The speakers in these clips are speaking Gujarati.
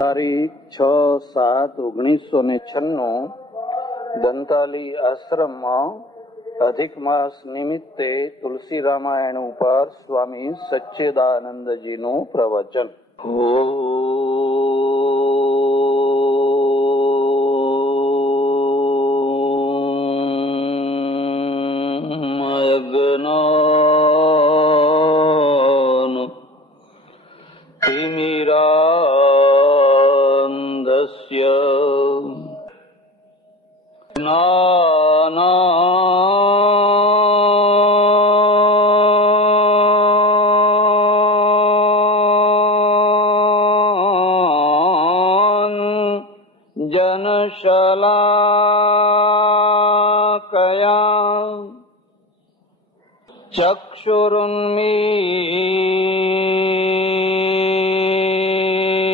તારીખ 6/7/1996 દંતાલી આશ્રમમાં અધિક માસ નિમિત્તે તુલસી રામાયણ ઉપર સ્વામી સચ્ચિદાનંદજીનું પ્રવચન.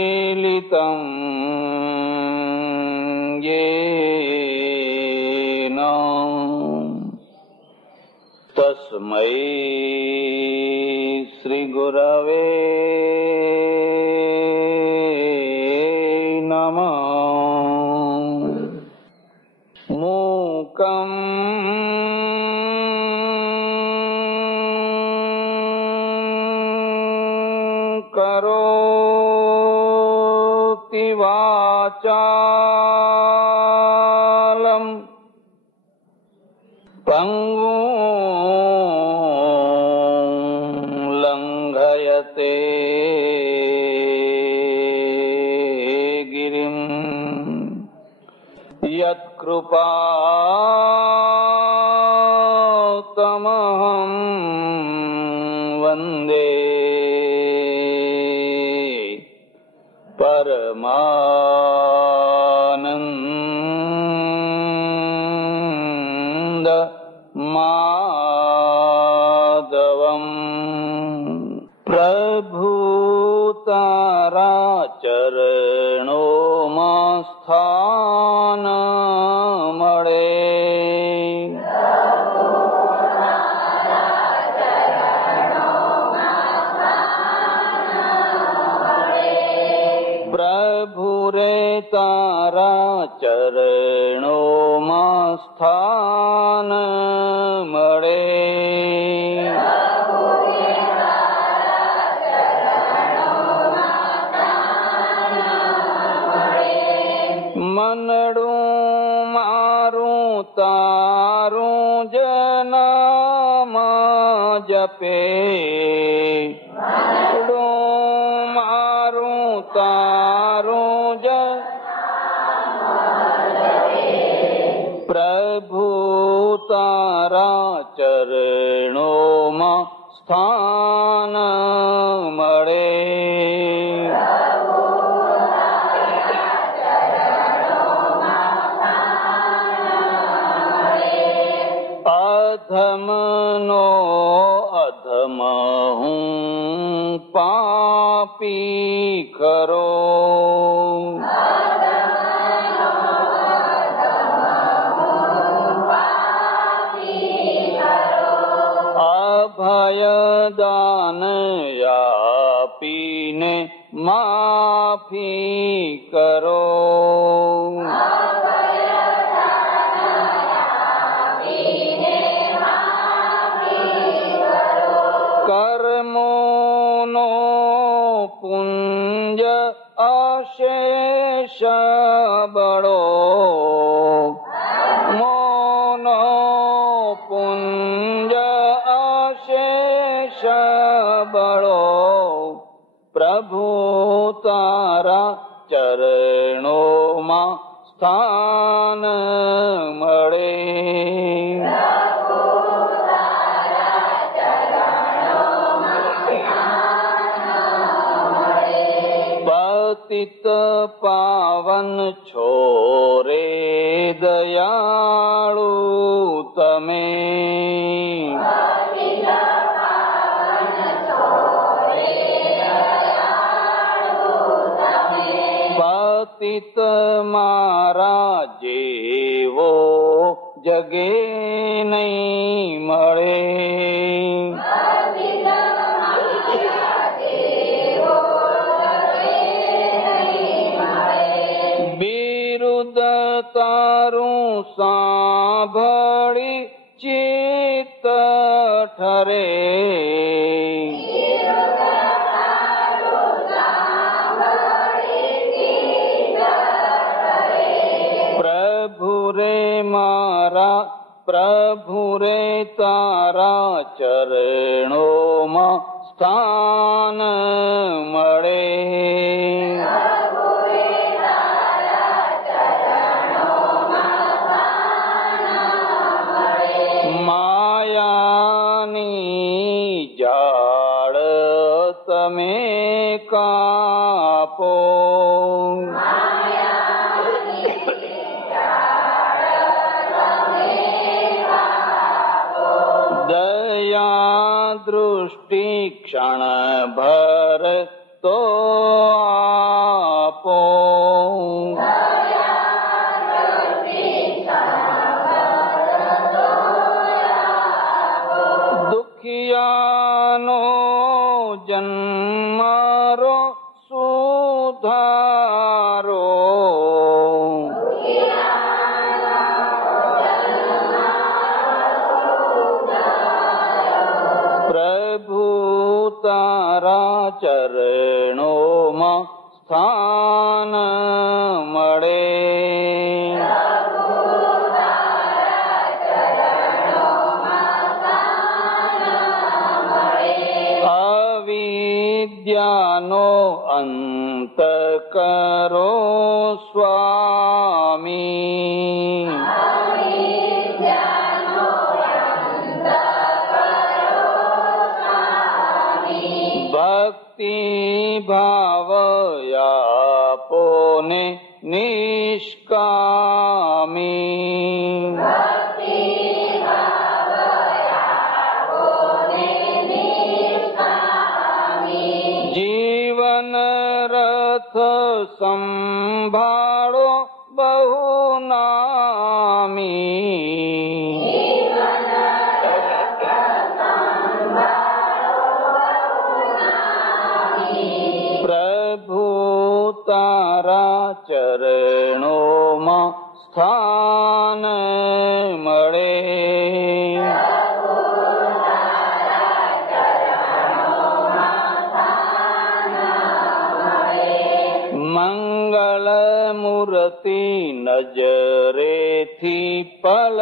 ચક્ષુરુન્મીલિतं યેન તસ્મૈ શ્રી ગુરવે નમઃ. મૂકં કરોતિ વાચાલં પંગું લંઘયતે ગિરિમ યત્કૃપાતમહં વંદે પરમાનંદ માધવમ. પ્રભુ તારા ચરણોમાં સ્થાન મળે, પ્રભુ રે તારા ચરણોમાં સ્થાન મળે. મનડું મારું તારું જ નામ જપે, મનડું મારું તારું જ પ્રભુ તારા ચરણોમાં સ્થાન મળે. અધમનો અધમ હું પાપી ખરો, અભય દાન આપીને માફી કરો, કર્મોનો પુંજ અશેષ બળો, મોનો પુંજ અશેષ બળો, પ્રભુ તારા ચરણોમાં સ્થાન મળે. પતિત પાવન છોરે દયાળુ તમે, પતિત મારા જેવો જગે નહીં મળે, સાંભળી ચિત્ત ઠરે. પ્રભુ રે મારા, પ્રભુ રે તારા ચરણોમાં સ્થાન મળે. માયાની જાળ તમે કાપો. દયા દૃષ્ટિ ક્ષણ ભર તો આપો. દુખિયાનો જન્મારો સુધારો. પ્રભુ તારા ચરણોમાં સ્થાન મળે. અવિદ્યાનો અંત કરો સ્વામી. ભક્તિ ભાવ આપો ને નિષ્કામી. જીવન રથ સંભાળો બહુ નામી. પ્રભુ તારા ચરણોમાં સ્થાન મળે. મંગળ મૂર્તિ નજરેથી પલ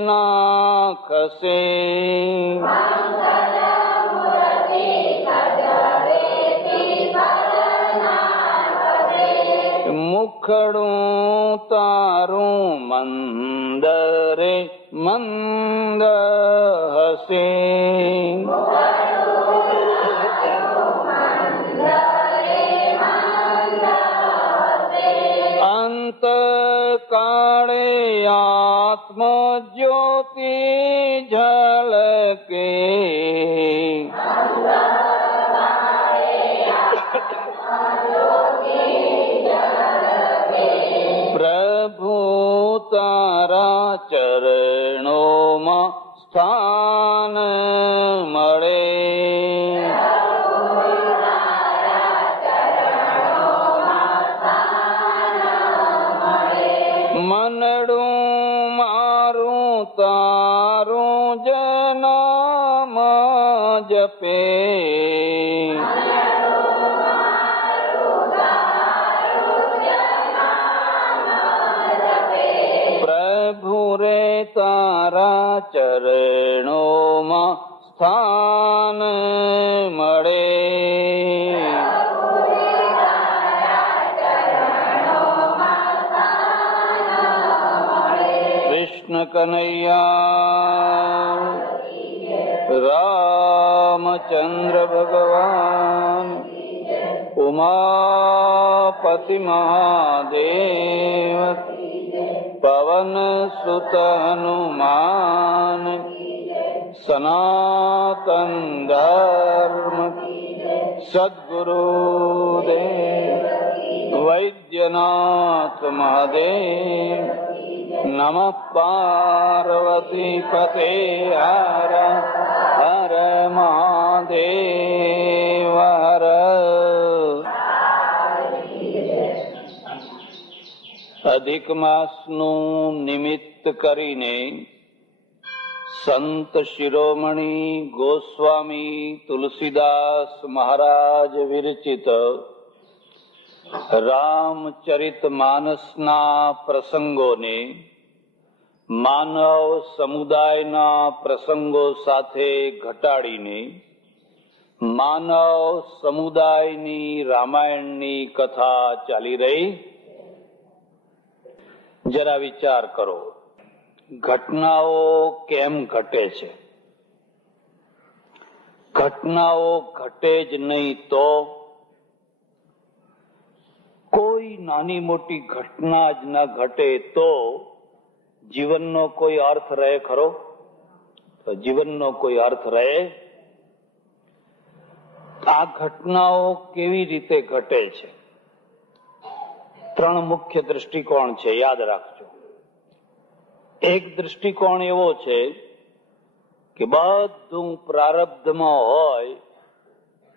નાખશે. મુખડું તારું મંદરે મંદ હશે. અંત કાળે આત્મજ્યોતિ ઝળકે. પ્રભુ તારા ચરણોમાં સ્થાન મળે. મનડું મારું તારું જ નામ જપે. પ્રભુ રે તારા ચરણોમાં સ્થાન મળે. કૃષ્ણ કનૈયા રામચંદ્ર ભગવાન. ઉમાપતિ મહાદેવ. પવન સુત હનુમાન. સનાતન ધર્મ સદ્ગુરુદેવ વૈદ્યનાથ મહાદેવ. નમઃ પાર્વતી પતે હર હર મહાદેવ હર. અધિક માસનું નિમિત્ત કરીને સંત શિરોમણી ગોસ્વામી તુલસીદાસ મહારાજ વિરચિત રામચરિત માનસના પ્રસંગોને માનવ સમુદાયના પ્રસંગો સાથે ઘટાડીને માનવ સમુદાયની રામાયણની કથા ચાલી રહી. જરા વિચાર કરો, ઘટનાઓ કેમ ઘટે છે? ઘટનાઓ ઘટે જ નહીં તો કોઈ નાની મોટી ઘટના જ ન ઘટે તો જીવનનો કોઈ અર્થ રહે ખરો? તો જીવનનો કોઈ અર્થ રહે? આ ઘટનાઓ કેવી રીતે ઘટે છે? ત્રણ મુખ્ય દૃષ્ટિકોણ છે, યાદ રાખજો. એક દૃષ્ટિકોણ એવો છે કે બધું પ્રારબ્ધમાં હોય,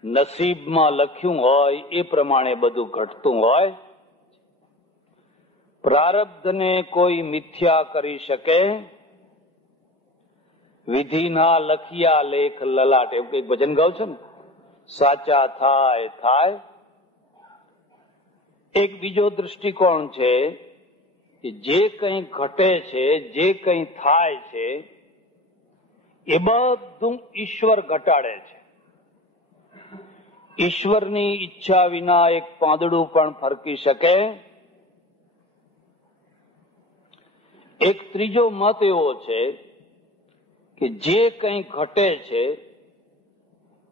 નસીબમાં લખ્યું હોય એ પ્રમાણે બધું ઘટતું હોય. પ્રારબ્ધને કોઈ મિથ્યા કરી શકે? વિધિના લખ્યા લેખ લલાટ, એવું કઈક ભજન ગાવ છે ને, સાચા થાય થાય. એક બીજો દૃષ્ટિકોણ છે કે જે કંઈ ઘટે છે, જે કંઈ થાય છે એ બધું ઈશ્વર ઘટાડે છે. ઈશ્વરની ઈચ્છા વિના એક પાંદડું પણ ફરકી શકે? એક ત્રીજો મત એવો છે કે જે કંઈ ઘટે છે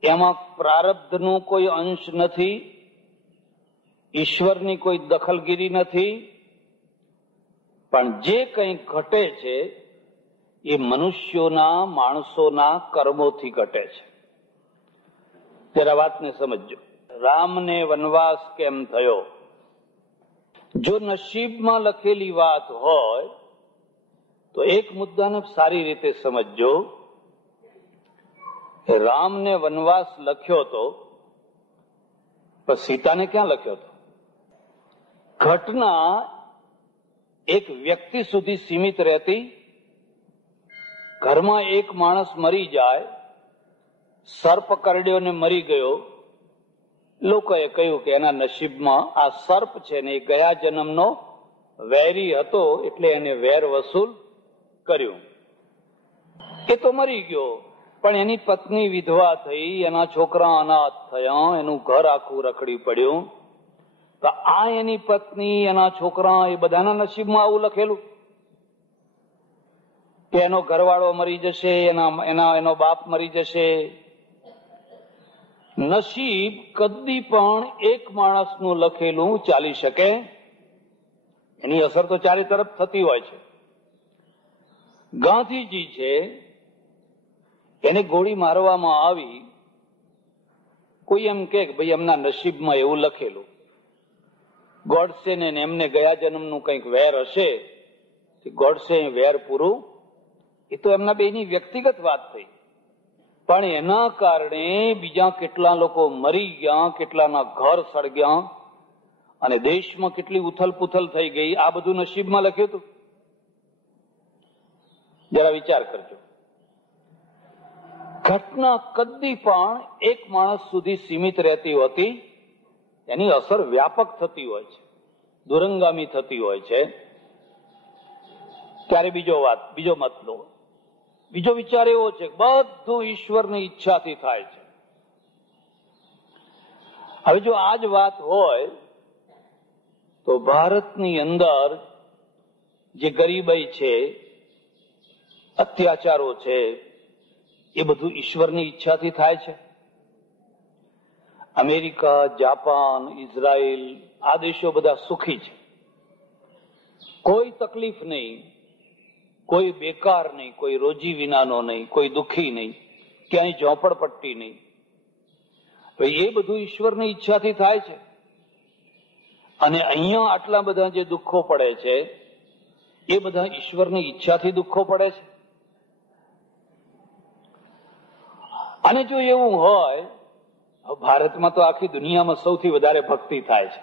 એમાં પ્રારબ્ધનું કોઈ અંશ નથી, ઈશ્વરની કોઈ દખલગીરી નથી, પણ જે કંઈ ઘટે છે એ મનુષ્યોના, માણસોના કર્મોથી ઘટે છે. જરા વાતને સમજો. રામને વનવાસ કેમ થયો? જો નસીબમાં લખેલી વાત હોય તો એક મુદ્દાને સારી રીતે સમજો. રામને વનવાસ લખ્યો તો પણ સીતાને ક્યાં લખ્યો હતો? ઘટના એક વ્યક્તિ સુધી સીમિત રહેતી. ઘરમાં એક માણસ મરી જાય, સર્પ કરડ્યો ને મરી ગયો, લોકોએ કહ્યું કે એના નસીબમાં આ સર્પ છે ને એ ગયા જન્મનો વેરી હતો એટલે એને વેર વસૂલ કર્યું. એ તો મરી ગયો, પણ એની પત્ની વિધવા થઈ, એના છોકરા અનાથ થયા, એનું ઘર આખું રખડી પડ્યું. તો આ એની પત્ની, એના છોકરા, એ બધાના નસીબમાં આવું લખેલું કે એનો ઘરવાળો મરી જશે, એનો બાપ મરી જશે. નસીબ કદી પણ એક માણસનું લખેલું ચાલી શકે? એની અસર તો ચારે તરફ થતી હોય છે. ગાંધીજી છે, એને ગોળી મારવામાં આવી. કોઈ એમ કે ભાઈ એમના નસીબમાં એવું લખેલું. ગોડસે ને એમને ગયા જન્મનું કંઈક વેર હશે, ગોડસે વેર પૂરું. એ તો એમના બેની વ્યક્તિગત વાત થઈ, પણ એના કારણે બીજા કેટલા લોકો મરી ગયા, કેટલાના ઘર સળગ્યા અને દેશમાં કેટલી ઉથલ પુથલ થઈ ગઈ. આ બધું નસીબમાં લખ્યું હતું? જરા વિચાર કરજો. ઘટના કદી પણ એક માણસ સુધી સીમિત રહેતી હોતી, એની અસર વ્યાપક થતી હોય છે, દુરંગામી થતી હોય છે. ત્યારે બીજો મત લો. બીજો વિચાર એવો છે કે બધું ઈશ્વરની ઈચ્છાથી થાય છે. હવે જો આ જ વાત હોય તો ભારતની અંદર જે ગરીબાઈ છે, અત્યાચારો છે, એ બધું ઈશ્વરની ઈચ્છાથી થાય છે. અમેરિકા, જાપાન, ઇઝરાયલ, આ દેશો બધા સુખી છે, કોઈ તકલીફ નહીં, કોઈ બેકાર નહીં, કોઈ રોજી વિનાનો નહીં, કોઈ દુઃખી નહીં, ક્યાંય ઝોપડપટ્ટી નહીં. એ બધું ઈશ્વરની ઈચ્છાથી થાય છે. અને અહીંયા આટલા બધા જે દુઃખો પડે છે એ બધા ઈશ્વરની ઈચ્છાથી દુઃખો પડે છે. અને જો એવું હોય, ભારતમાં તો આખી દુનિયામાં સૌથી વધારે ભક્તિ થાય છે.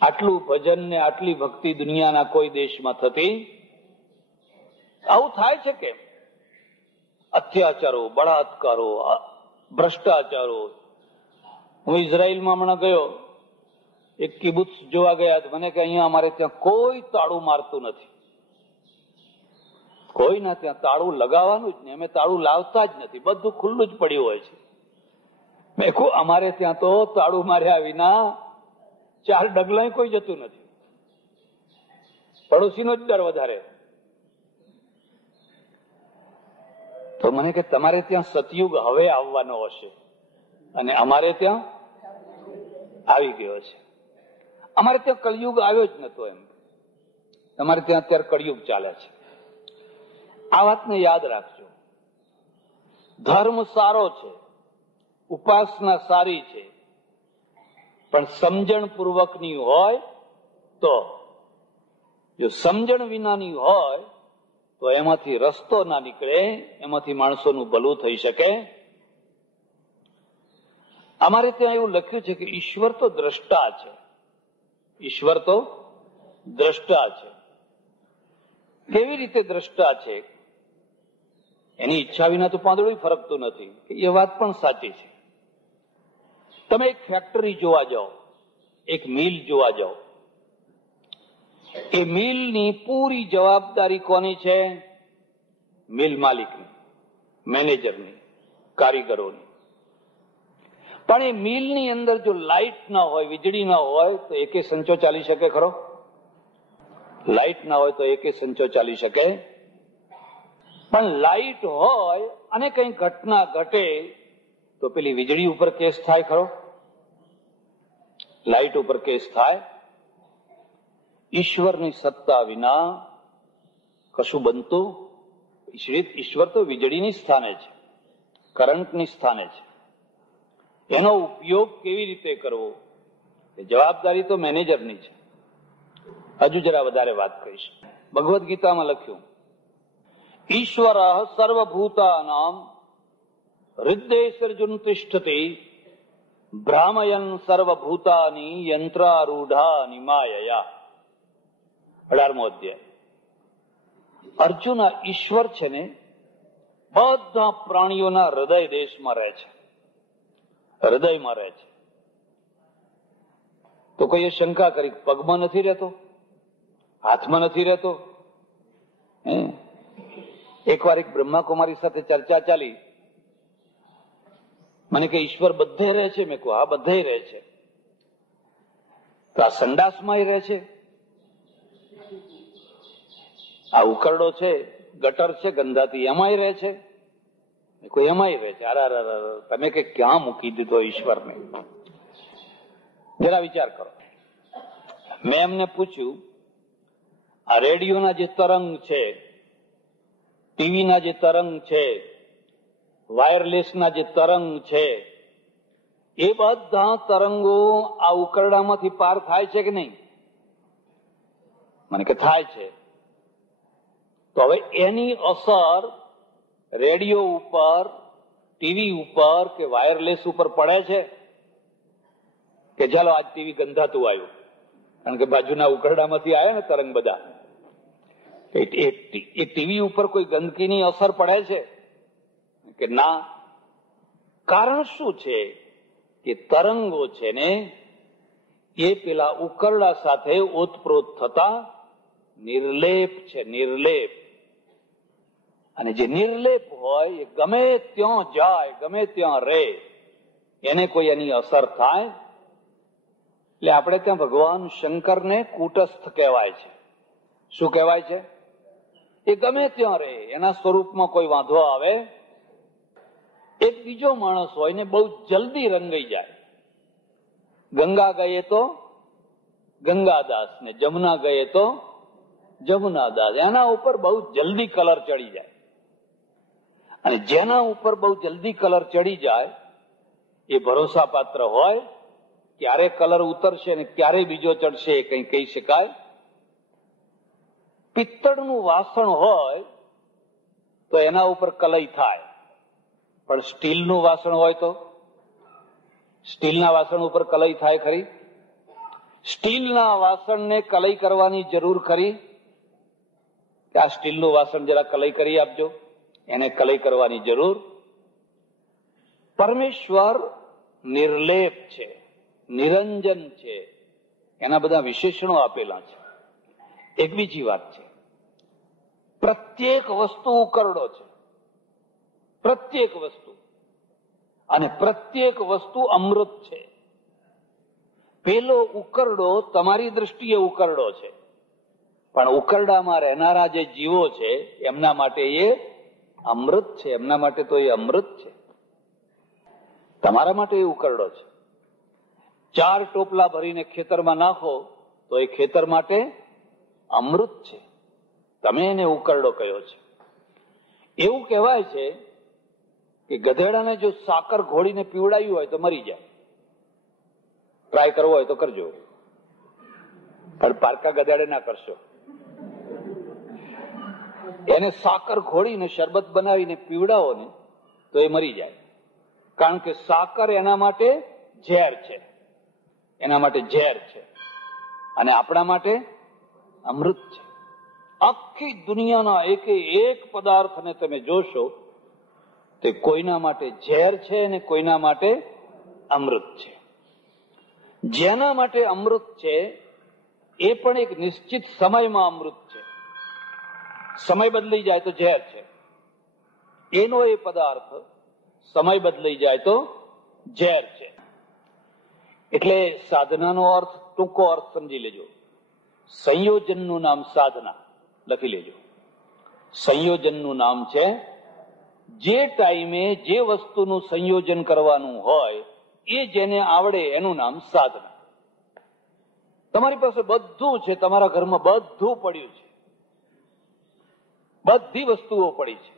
આટલું ભજન ને આટલી ભક્તિ દુનિયાના કોઈ દેશમાં થતી. આવું થાય છે કે અત્યાચારો, બળાત્કારો, ભ્રષ્ટાચારો. હું ઇઝરાયલમાં હમણાં ગયો, એક કિબુત્સ જોવા ગયા. મને કે અહીંયા અમારે ત્યાં કોઈ તાળું મારતું નથી, કોઈના ત્યાં તાળું લગાવવાનું જ નહીં, અમે તાળું લાવતા જ નથી, બધું ખુલ્લું જ પડ્યું હોય છે. મેં કહું અમારે ત્યાં તો તાળું માર્યા વિના 4 ડગલાય કોઈ જતું નથી. પડોશીનો જ ડર વધારે. તો મને કે તમારે ત્યાં સતયુગ હવે આવવાનો હશે અને અમારે ત્યાં આવી ગયો છે. અમારે ત્યાં કલયુગ આવ્યો જ નતો. એમ તમારે ત્યાં અત્યારે કળયુગ ચાલે છે. આ વાતને યાદ રાખજો. ધર્મ સારો છે, ઉપાસના સારી છે, પણ સમજણ પૂર્વકની હોય તો. જો સમજણ વિનાની હોય તો એમાંથી રસ્તો ના નીકળે, એમાંથી માણસોનું ભલું થઈ શકે. અમારે ત્યાં એવું લખ્યું છે કે ઈશ્વર તો દ્રષ્ટા છે. ઈશ્વર તો દ્રષ્ટા છે. કેવી રીતે દ્રષ્ટા છે? એની ઈચ્છા વિના તો પાંદડું ફરકતું નથી. એ વાત પણ સાચી છે. તમે એક ફેક્ટરી જોવા જાઓ, એક મિલ જોવા જાઓ, એ મિલની પૂરી જવાબદારી કોની છે? મિલ માલિકની, મેનેજરની, કારીગરોની. પણ એ મિલની અંદર જો લાઇટ ના હોય, વીજળી ના હોય તો એકે સંચો ચાલી શકે ખરો? લાઇટ ના હોય તો એકે સંચો ચાલી શકે? પણ લાઇટ હોય અને કઈ ઘટના ઘટે તો પેલી વીજળી ઉપર કેસ થાય ખરો? લાઇટ ઉપર કેસ થાય? ઈશ્વરની સત્તા વિના કશું બનતું? ઈશ્વર તો વીજળીની સ્થાને છે, કરંટની સ્થાને છે. એનો ઉપયોગ કેવી રીતે કરવો એ જવાબદારી તો મેનેજરની છે. હજુ જરા વધારે વાત કહીશ. ભગવદ્ ગીતામાં લખ્યું, ઈશ્વર સર્વભૂતાનામ હૃદયસર્જુન તિષ્ઠતિ ભ્રામયન સર્વભૂતાની યંત્રારૂઢાની માયયા. 18મો અધ્યાય. અર્જુન, ઈશ્વર છે ને બધા પ્રાણીઓના હૃદય દેશમાં રહે છે, હૃદયમાં રહે છે. તો કોઈએ શંકા કરી, પગમાં નથી રહેતો, હાથમાં નથી રહેતો? એકવાર એક બ્રહ્માકુમારી સાથે ચર્ચા ચાલી. મને કે ઈશ્વર બધે રહે છે? મેં કહું હા, બધે રહે છે. તો આ સંડાસમાં રહે છે? આ ઉકરડો છે, ગટર છે ગંધાતી, એમાંય રહે છે? કોઈ એમાંય રહે છે? તમે કે ક્યાં મૂકી દીધો ઈશ્વરને? જરા વિચાર કરો. મેં એમને પૂછ્યું, આ રેડિયોના જે તરંગ છે, ટીવીના જે તરંગ છે, વાયરલેસના જે તરંગ છે, એ બધા તરંગો આ ઉકરડામાંથી પાર થાય છે કે નહીં? મને કે થાય છે. તો હવે એની અસર રેડિયો ઉપર, ટીવી ઉપર કે વાયરલેસ ઉપર પડે છે? કે ચાલો આજ ટીવી ગંધાતું આવ્યું, કારણ કે બાજુના ઉકરડામાંથી આવ્યા ને તરંગ બધા. એ ટીવી ઉપર કોઈ ગંદકીની અસર પડે છે કે ના? કારણ શું છે? કે તરંગો છે ને એ પેલા ઉકરડા સાથે ઓતપ્રોત થતા નિર્લેપ છે, નિર્લેપ. અને જે નિર્લેપ હોય એ ગમે ત્યાં જાય, ગમે ત્યાં રહે, એને કોઈ એની અસર થાય? એટલે આપણે ત્યાં ભગવાન શંકરને કૂટસ્થ કહેવાય છે. શું કહેવાય છે? એ ગમે ત્યાં રહે, એના સ્વરૂપમાં કોઈ વાંધો આવે? એક બીજો માણસ હોય ને બહુ જલ્દી રંગાઈ જાય. ગંગા ગયે તો ગંગાદાસ ને જમુના ગયે તો જમુનાદાસ. એના ઉપર બહુ જલ્દી કલર ચડી જાય. અને જેના ઉપર બહુ જલ્દી કલર ચડી જાય એ ભરોસા પાત્ર હોય? ક્યારે કલર ઉતરશે ને ક્યારે બીજો ચડશે એ કઈ કહી શકાય? પિત્તળનું વાસણ હોય તો એના ઉપર કલઈ થાય, પણ સ્ટીલનું વાસણ હોય તો? સ્ટીલના વાસણ ઉપર કલઈ થાય ખરી? સ્ટીલના વાસણને કલઈ કરવાની જરૂર ખરી? કે આ સ્ટીલનું વાસણ જરા કલઈ કરી આપજો, એને કલઈ કરવાની જરૂર? પરમેશ્વર નિર્લેપ છે, નિરંજન છે, એના બધા વિશેષણો આપેલા છે. એક બીજી વાત છે, પ્રત્યેક વસ્તુ ઉકરડો છે, પ્રત્યેક વસ્તુ, અને પ્રત્યેક વસ્તુ અમૃત છે. પેલો ઉકરડો તમારી દ્રષ્ટિએ ઉકરડો છે, પણ ઉકરડામાં રહેનારા જે જીવો છે એમના માટે એ અમૃત છે. એમના માટે તો એ અમૃત છે, તમારા માટે એ ઉકરડો છે. 4 ટોપલા ભરીને ખેતરમાં નાખો તો એ ખેતર માટે અમૃત છે, તમે એને ઉકરડો કહ્યો છે. એવું કહેવાય છે કે ગધેડાને જો સાકર ઘોળીને પીવડાવ્યું હોય તો મરી જાય. ટ્રાય કરવો હોય તો કરજો, પણ પારકા ગધેડે ના કરશો. એને સાકર ઘોળીને શરબત બનાવીને પીવડાવો ને તો એ મરી જાય, કારણ કે સાકર એના માટે ઝેર છે, એના માટે ઝેર છે, અને આપણા માટે અમૃત છે. આખી દુનિયાના એક પદાર્થને તમે જોશો તે કોઈના માટે ઝેર છે અને કોઈના માટે અમૃત છે. જેના માટે અમૃત છે એ પણ એક નિશ્ચિત સમયમાં અમૃત છે. સમય બદલાઈ જાય તો ઝેર છે. એનો એ પદાર્થ સમય બદલાઈ જાય તો ઝેર છે. એટલે સાધનાનો અર્થ, ટૂંકો અર્થ સમજી લેજો. સંયોજનનું નામ સાધના, લખી લેજો. સંયોજનનું નામ છે જે ટાઈમે જે વસ્તુનું સંયોજન કરવાનું હોય એ જેને આવડે એનું નામ સાધના. તમારી પાસે બધું છે, તમારા ઘરમાં બધું પડ્યું છે, બધી વસ્તુઓ પડી છે,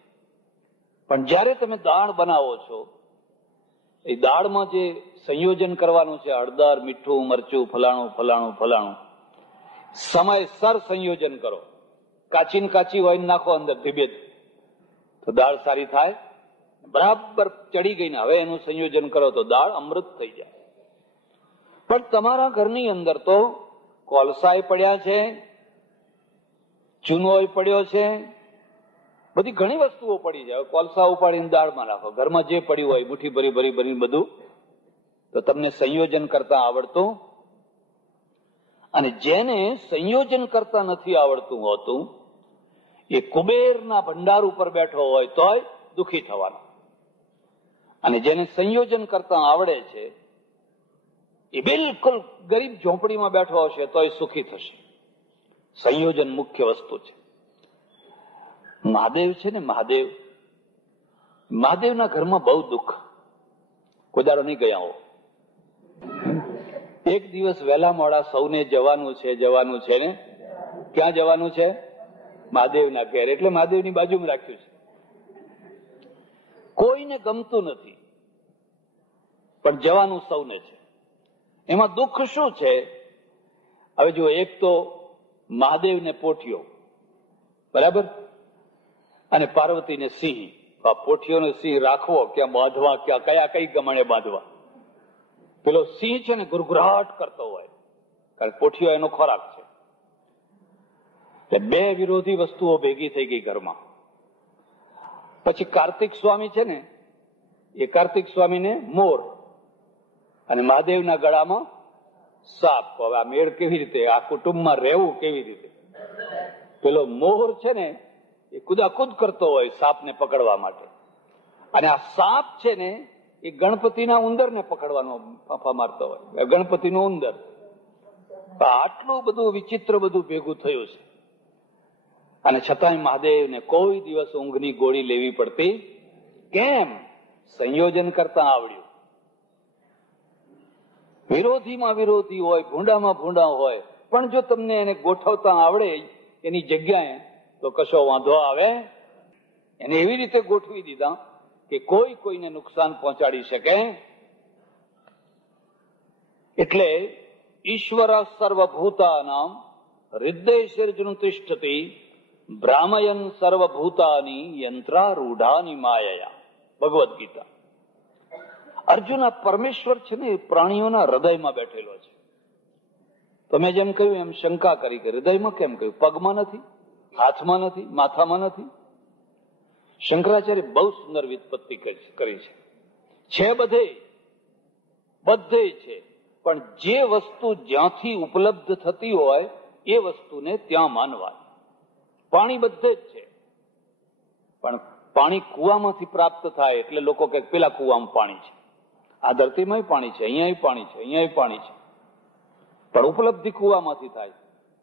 પણ જ્યારે તમે દાળ બનાવો છો એ દાળમાં જે સંયોજન કરવાનું છે, હળદર, મીઠું, મરચું, ફલાણું ફલાણું ફલાણું, સમયસર સંયોજન કરો. કાચી ને કાચી હોય નાખો અંદર ધીબેદ તો દાળ સારી થાય. બરાબર ચડી ગઈ ને હવે એનું સંયોજન કરો તો દાળ અમૃત થઈ જાય. પણ તમારા ઘરની અંદર તો કોલસાય પડ્યા છે, ચૂનોય પડ્યો છે, બધી ઘણી વસ્તુઓ પડી જાય. કોલસા ઉપાડીને દાળમાં નાખો, ઘરમાં જે પડ્યું હોય મુઠ્ઠી ભરી ભરી ભરી બધું, તો તમને સંયોજન કરતા આવડતું. અને જેને સંયોજન કરતા નથી આવડતું હોતું એ કુબેરના ભંડાર ઉપર બેઠો હોય તોય દુઃખી થવાનો, અને જેને સંયોજન કરતા આવડે છે એ બિલકુલ ગરીબ ઝોંપડીમાં બેઠો હશે તોય સુખી થશે. સંયોજન મુખ્ય વસ્તુ છે. મહાદેવ છે ને, મહાદેવના ઘરમાં બહુ દુઃખ. કોઈ દાડો નહીં ગયા હો. એક દિવસ વહેલા મોડા સૌને જવાનું છે ને, ક્યાં જવાનું છે? મહાદેવના ઘેર. એટલે મહાદેવની બાજુમાં રાખ્યું છે. કોઈને ગમતું નથી પણ જવાનું સૌને છે. એમાં દુઃખ શું છે? હવે જો, એક તો મહાદેવને પોઠિયો, બરાબર, અને પાર્વતીને સિંહ. પોઠિયોને સિંહ રાખવો ક્યાં બાંધવા, ક્યાં કઈ ગમણે બાંધવા? પેલો સિંહ છે ને ગુરગુરાટ કરતો હોય, કારણ પોઠિયો એનો ખોરાક છે. એટલે બે વિરોધી વસ્તુઓ ભેગી થઈ ગઈ ઘરમાં. પછી કાર્તિક સ્વામી છે ને, એ કાર્તિક સ્વામીને મોર અને મહાદેવના ગળામાં સાપ. હવે આ મેળ કેવી રીતે? આ કુટુંબમાં રહેવું કેવી રીતે? પેલો મોર છે ને એ કુદાકુદ કરતો હોય સાપને પકડવા માટે, અને આ સાપ છે ને એ ગણપતિના ઉંદરને પકડવાનો ફાંફા મારતો હોય, ગણપતિનો ઉંદર. આટલું બધું વિચિત્ર બધું ભેગું થયું છે, અને છતાંય મહાદેવને કોઈ દિવસ ઊંઘની ગોળી લેવી પડતી. કેમ? સંયોજન કરતા આવડ્યું. વિરોધીમાં વિરોધી હોય, ભૂંડામાં ભૂંડા હોય, પણ જો તમને એને ગોઠવતા આવડે એની જગ્યાએ તો કશો વાંધો આવે. એને એવી રીતે ગોઠવી દીધા કે કોઈ કોઈને નુકસાન પહોંચાડી શકે. એટલે ઈશ્વર સર્વભૂતાનામ હૃદય તિષ્ઠતિ ભ્રામયન સર્વભૂતાની યંત્રારૂઢાની માયા. ભગવદ્ ગીતા. અર્જુન, આ પરમેશ્વર છે ને એ પ્રાણીઓના હૃદયમાં બેઠેલો છે. તો મેં જેમ કહ્યું એમ શંકા કરી કે હૃદયમાં કેમ કહ્યું? પગમાં નથી, હાથમાં નથી, માથામાં નથી. શંકરાચાર્ય બહુ સુંદર વ્યુત્પત્તિ કરી છે બધે છે, પણ જે વસ્તુ જ્યાંથી ઉપલબ્ધ થતી હોય એ વસ્તુને ત્યાં માનવાની. પાણી બધે જ છે, પણ પાણી કુવામાંથી પ્રાપ્ત થાય એટલે લોકો કહે પેલા કુવામાં પાણી છે, આ ધરતીમાં પાણી છે, અહીંયા પાણી છે, અહીંયા પાણી છે, પણ ઉપલબ્ધિ કુવામાંથી થાય.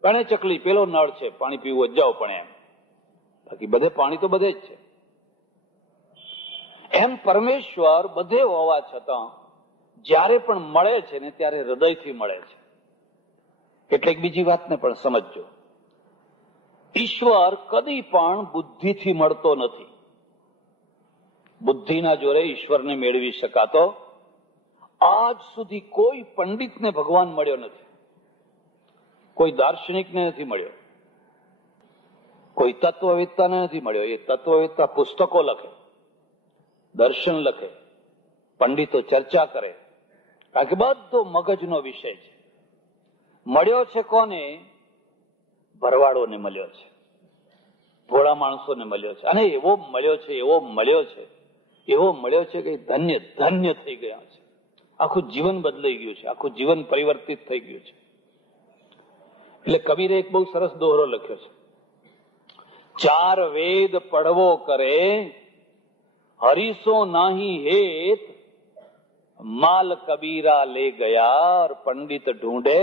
ગણે ચકલી પેલો નળ છે, પાણી પીવું જાઓ, પણ એમ બાકી બધે પાણી તો બધે જ છે. એમ પરમેશ્વર બધે હોવા છતાં જ્યારે પણ મળે છે ને ત્યારે હૃદયથી મળે છે. એટલે બીજી વાતને પણ સમજજો, ઈશ્વર કદી પણ બુદ્ધિથી મળતો નથી. બુદ્ધિના જોરે ઈશ્વરને મેળવી શકાતો આજ સુધી કોઈ પંડિતને ભગવાન મળ્યો નથી, કોઈ દાર્શનિકને નથી મળ્યો, કોઈ તત્વવેત્તાને નથી મળ્યો. એ તત્વવેત્તા પુસ્તકો લખે, દર્શન લખે, પંડિતો ચર્ચા કરે, કારણ કે બધો મગજનો વિષય છે. મળ્યો છે કોને? ભરવાડોને મળ્યો છે, ભોળા માણસોને મળ્યો છે. અને એવો મળ્યો છે કે ધન્ય ધન્ય થઈ ગયા છે. આખું જીવન બદલાઈ ગયું છે, આખું જીવન પરિવર્તિત થઈ ગયું છે. એટલે કબીરે એક બહુ સરસ દોહરો લખ્યો છે, 4 વેદ પડવો કરે હરીસો નાહી હેત, માલ કબીરા લે ગયા પંડિત ઢૂંઢે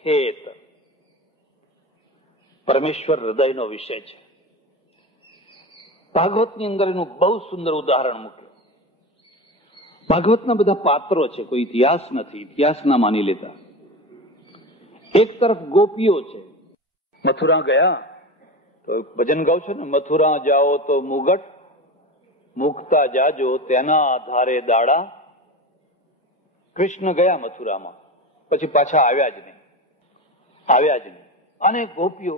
ખેત. પરમેશ્વર હૃદયનો વિષય છે. ભાગવતની અંદર એનું બહુ સુંદર ઉદાહરણ મૂક્યું. ભાગવતના બધા પાત્રો છે, કોઈ ઇતિહાસ નથી, ઇતિહાસ ના માની લેતા. એક તરફ ગોપીઓ છે. મથુરા ગયા તો ભજન ગાવ છો ને, મથુરા જાઓ તો મુગટ મુકતા જાજો તેના આધારે દાડા. કૃષ્ણ ગયા મથુરામાં, પછી પાછા આવ્યા જ નહીં. અને ગોપીઓ,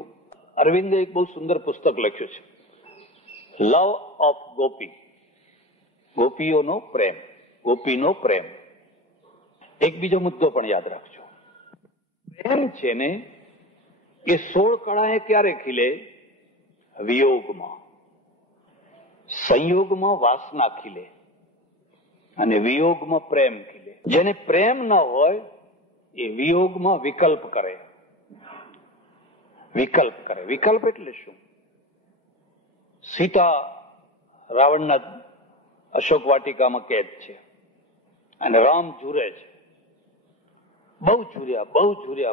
અરવિંદે એક બહુ સુંદર પુસ્તક લખ્યું છે, લવ ઓફ ગોપી, ગોપીઓનો પ્રેમ, ગોપીનો પ્રેમ. એક બીજો મુદ્દો પણ યાદ રાખજો, પ્રેમ છે ને એ 16 કળાએ ક્યારે ખીલે? વિયોગમાં. સંયોગમાં વાસના ખીલે અને વિયોગમાં પ્રેમ ખીલે. જેને પ્રેમ ન હોય એ વિયોગમાં વિકલ્પ કરે. વિકલ્પ એટલે શું? સીતા રાવણના અશોક વાટિકામાં કેદ છે અને રામ ઝૂરે છે. બહુ ઝૂર્યા,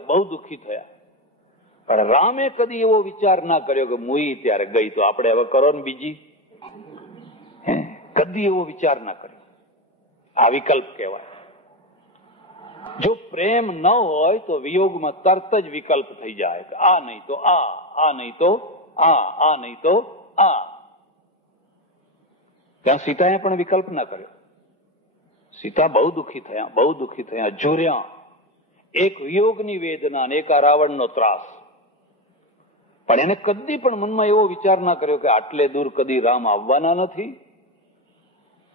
બહુ દુઃખી થયા, પણ રામે કદી એવો વિચાર ના કર્યો કે મુઈ ત્યારે ગઈ તો આપણે હવે કરો ને બીજી. કદી એવો વિચાર ના કર્યો. આ વિકલ્પ કહેવાય. જો પ્રેમ ન હોય તો વિયોગમાં તરત જ વિકલ્પ થઈ જાય, આ નહીં તો આ નહીં તો આ નહીં તો આ. ત્યાં સીતાએ પણ વિકલ્પ ના કર્યો. સીતા બહુ દુઃખી થયા, ઝૂર્યા. એક વિયોગની વેદના અને એક આ રાવણનો ત્રાસ. પણ એને કદી પણ મનમાં એવો વિચાર ના કર્યો કે આટલે દૂર કદી રામ આવવાના નથી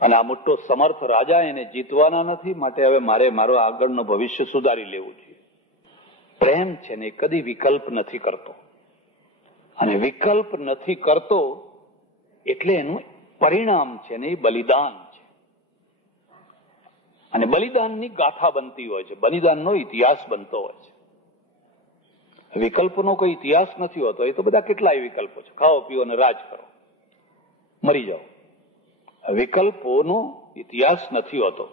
અને આ મોટો સમર્થ રાજા એને જીતવાના નથી, માટે હવે મારે મારો આગળનો ભવિષ્ય સુધારી લેવું જોઈએ. પ્રેમ છે ને કદી વિકલ્પ નથી કરતો, અને વિકલ્પ નથી કરતો એટલે એનું પરિણામ છે ને એ બલિદાન છે. અને બલિદાનની ગાથા બનતી હોય છે, બલિદાનનો ઇતિહાસ બનતો હોય છે. વિકલ્પનો કોઈ ઇતિહાસ નથી હોતો. એ તો બધા કેટલાય વિકલ્પો છે, ખાઓ પીઓ અને રાજ કરો, મરી જાઓ. વિકલ્પોનો ઇતિહાસ નથી હોતો.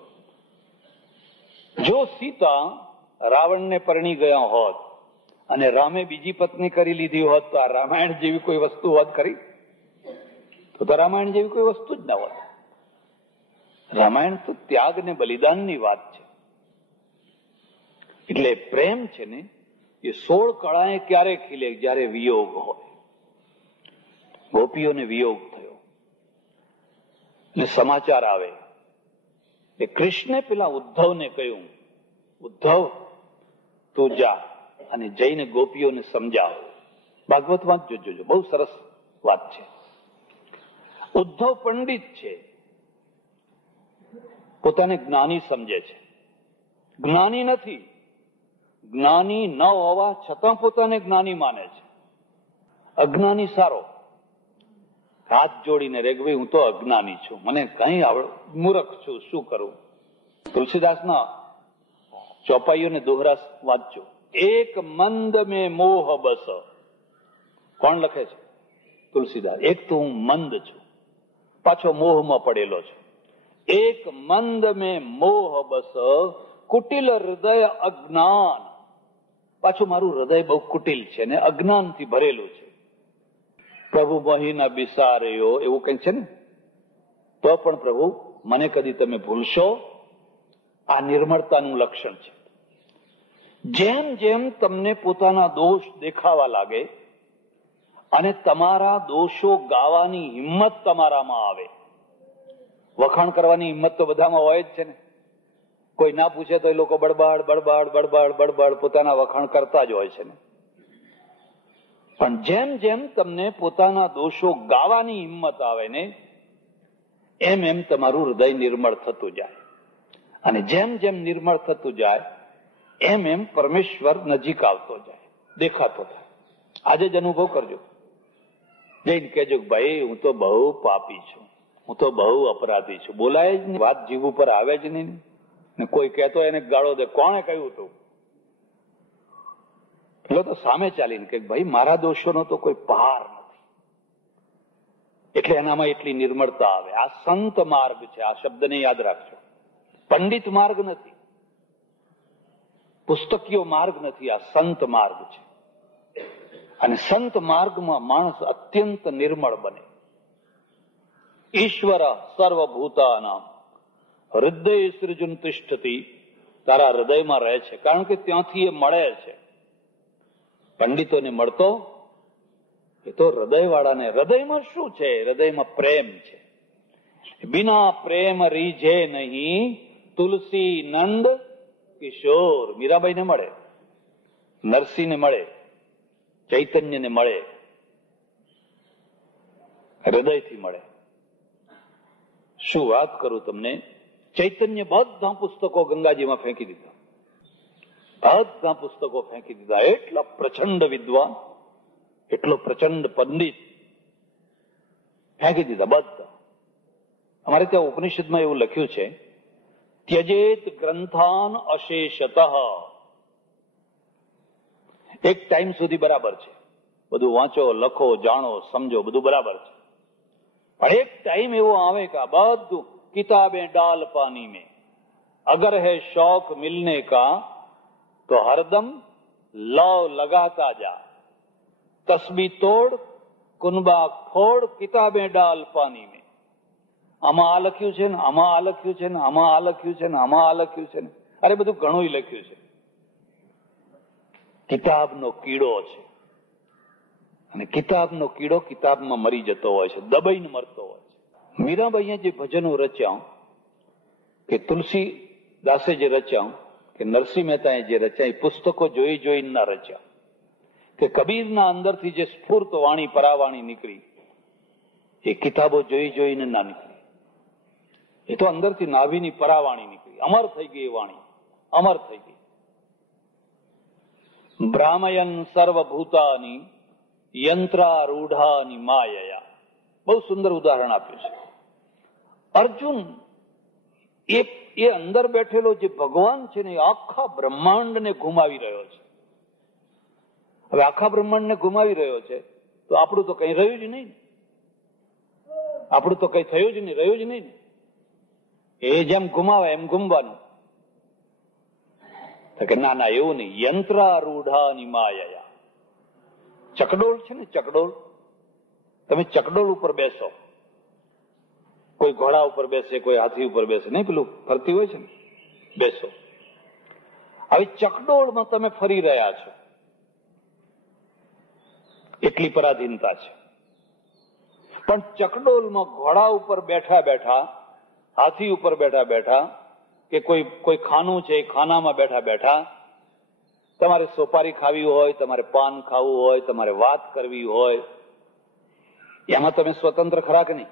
જો સીતા રાવણને પરણી ગયા હોત અને રામે બીજી પત્ની કરી લીધી હોત તો આ રામાયણ જેવી કોઈ વસ્તુ હોત ખરી? તો રામાયણ જેવી કોઈ વસ્તુ જ ના હોત. રામાયણ તો ત્યાગ ને બલિદાનની વાત છે. એટલે પ્રેમ છે ને એ 16 કળાએ ક્યારે ખીલે? જ્યારે વિયોગ હોય. ગોપીઓને વિયોગ થયો ને સમાચાર આવે કે કૃષ્ણે પેલા ઉદ્ધવને કહ્યું, ઉદ્ધવ તું જા અને જઈને ગોપીઓને સમજાવ. ભાગવત વાંચજો, જોજો, બહુ સરસ વાત છે. ઉદ્ધવ પંડિત છે, પોતાને જ્ઞાની સમજે છે. જ્ઞાની નથી, જ્ઞાની ન હોવા છતાં પોતાને જ્ઞાની માને છે. અજ્ઞાની સારો. હાથ જોડીને રે ભાઈ હું તો અજ્ઞાની છું, મને કઈ મૂર્ખ છું, શું કરું. તુલસીદાસના ચોપાઈઓને દોહરા વાંચજો. એક મંદ મેં મોહ બસ. કોણ લખે છે? તુલસીદાસ. એક તો હું મંદ છું, પાછો મોહમાં પડેલો છું. એક મંદ મેં મોહ બસ, કુટિલ હૃદય અજ્ઞાન. પાછું મારું હૃદય બહુ કુટિલ છે ને અજ્ઞાનથી ભરેલું છે. પ્રભુ મહિના બિસાર્યો એવું કઈ છે ને, તો પણ પ્રભુ મને કદી તમે ભૂલશો. આ નિર્મળતાનું લક્ષણ છે. જેમ જેમ તમને પોતાના દોષ દેખાવા લાગે અને તમારા દોષો ગાવાની હિંમત તમારામાં આવે. વખાણ કરવાની હિંમત તો બધામાં હોય જ છે ને. કોઈ ના પૂછે તો એ લોકો બડબડ બડબડ બડબડ બડબડ પોતાના વખાણ કરતા જ હોય છે ને. પણ જેમ જેમ તમને પોતાના દોષો ગાવાની હિંમત આવે ને, એમ એમ તમારું હૃદય નિર્મળ થતું જાય. અને જેમ જેમ નિર્મળ થતું જાય એમ એમ પરમેશ્વર નજીક આવતો જાય, દેખાતો થાય. આજે જ અનુભવ કરજો. જઈને કહેજો ભાઈ હું તો બહુ પાપી છું, હું તો બહુ અપરાધી છું. બોલાય જ નહીં, વાત જીવ ઉપર આવે જ નહીં. ને કોઈ કહેતો એને ગાળો દે, કોણે કહ્યું તું? પેલો તો સામે ચાલીને કે ભાઈ મારા દોષોનો તો કોઈ પાર નથી. એટલે એનામાં એટલી નિર્મળતા આવે. આ સંત માર્ગ છે. આ શબ્દને યાદ રાખજો. પંડિત માર્ગ નથી, પુસ્તકીય માર્ગ નથી, આ સંત માર્ગ છે. અને સંત માર્ગમાં માણસ અત્યંત નિર્મળ બને. ઈશ્વર સર્વભૂતાનામ હૃદય સૃજન તિષ્ઠતિ. તારા હૃદયમાં રહે છે, કારણ કે ત્યાંથી એ મળે છે. પંડિતોને મળતો એ તો હૃદયવાળાને. હૃદયમાં શું છે? હૃદયમાં પ્રેમ છે. બિના પ્રેમ રીઝે નહીં તુલસી નંદ કિશોર. મીરાબાઈને મળે, નરસિંહને મળે, ચૈતન્યને મળે, હૃદયથી મળે. શું વાત કરું તમને. ચૈતન્ય બધા પુસ્તકો ગંગાજીમાં ફેંકી દીધા, બધા પુસ્તકો ફેંકી દીધા. એટલા પ્રચંડ વિદ્વાન, એટલો પ્રચંડ પંડિત, ફેંકી દીધા બધા. અમારે ત્યાં ઉપનિષદમાં એવું લખ્યું છે, ત્યજેત ગ્રંથાન અશેષતઃ. એક ટાઈમ સુધી બરાબર છે, બધું વાંચો, લખો, જાણો, સમજો, બધું બરાબર છે. પણ એક ટાઈમ એવો આવે કે આ બધું કિતાબે ડાલ પાની में अगर है शौक मिलने का तो हरदम लव लगाता जा. तस्बी तोड़ कुनबा फोड़ किताबे ડાલ પાની में. આમાં આ લખ્યું છે ને, આમાં આ લખ્યું છે ને, આમાં આ લખ્યું છે ને, આમાં આ લખ્યું છે ને. અરે બધું ઘણું લખ્યું છે. કિતાબનો કીડો છે, અને કિતાબનો કીડો કિતાબમાં મરી જતો હોય છે, દબાઈને મરતો હોય છે. મીરાબાઈએ જે ભજનો રચ્યા, કે તુલસીદાસે જે રચ્યા, કે નરસિંહ મહેતાએ જે રચ્યા, એ પુસ્તકો જોઈ જોઈને ના રચ્યા. કે કબીરના અંદરથી જે સ્ફૂર્ત વાણી પરાવાણી નીકળી, એ કિતાબો જોઈ જોઈને ના નીકળી. એ તો અંદરથી નાભીની પરાવાણી નીકળી, અમર થઈ ગઈ એ વાણી, અમર થઈ ગઈ. ભ્રામયન સર્વભૂતાની યંત્રારૂઢાની માયયા. બહુ સુંદર ઉદાહરણ આપ્યું છે. અર્જુન એ અંદર બેઠેલો જે ભગવાન છે ને, એ આખા બ્રહ્માંડને ઘુમાવી રહ્યો છે. હવે આખા બ્રહ્માંડને ઘુમાવી રહ્યો છે તો આપણું તો કઈ રહ્યું જ નહીં, આપણું તો કઈ થયું જ નહીં, રહ્યું જ નહીં. એ જેમ ઘુમાવે એમ ઘુમવાનું. કે ના ના એવું નહીં. યંત્રારૂઢાની માયા. ચકડોળ છે ને, ચકડોળ. તમે ચકડોળ ઉપર બેસો, કોઈ ઘોડા ઉપર બેસે, કોઈ હાથી ઉપર બેસે, નહીં પેલું ફરતી હોય છે ને, બેસો. આવી ચકડોળમાં તમે ફરી રહ્યા છો, એટલી પરાધીનતા છે. પણ ચકડોળમાં ઘોડા ઉપર બેઠા બેઠા, હાથી ઉપર બેઠા બેઠા, કે કોઈ ખાનું છે એ ખાનામાં બેઠા બેઠા, તમારે સોપારી ખાવી હોય, તમારે પાન ખાવું હોય, તમારે વાત કરવી હોય, એમાં તમે સ્વતંત્ર ખરા કે નહીં?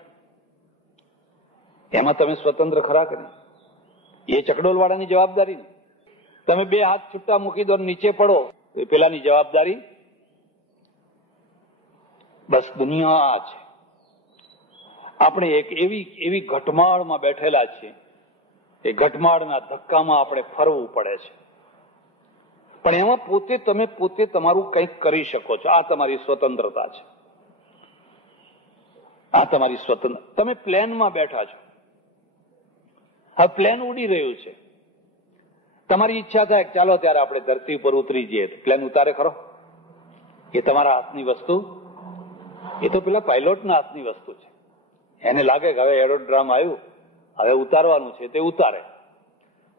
એમાં તમે સ્વતંત્ર ખરા કે નહીં? એ ચકડોળ વાળાની જવાબદારી ને. તમે બે હાથ છૂટા મૂકી દો, નીચે પડો, એ પેલાની જવાબદારી. બસ દુનિયા આ છે. આપણે એક એવી ઘટમાળમાં બેઠેલા છીએ, એ ઘટમાળના ધક્કામાં આપણે ફરવું પડે છે. પણ એમાં તમે પોતે તમારું કંઈક કરી શકો છો. આ તમારી સ્વતંત્રતા છે. આ તમારી સ્વતંત્ર. તમે પ્લેનમાં બેઠા છો, હવે પ્લેન ઉડી રહ્યું છે, તમારી ઈચ્છા થાય ચાલો ત્યારે આપણે ધરતી ઉપર ઉતરી જઈએ, તો પ્લેન ઉતારે ખરો? એ તમારા હાથની વસ્તુ? એ તો પેલા પાયલોટના હાથની વસ્તુ છે. એને લાગે કે હવે એરોડ્રામ આવ્યું, હવે ઉતારવાનું છે, તે ઉતારે.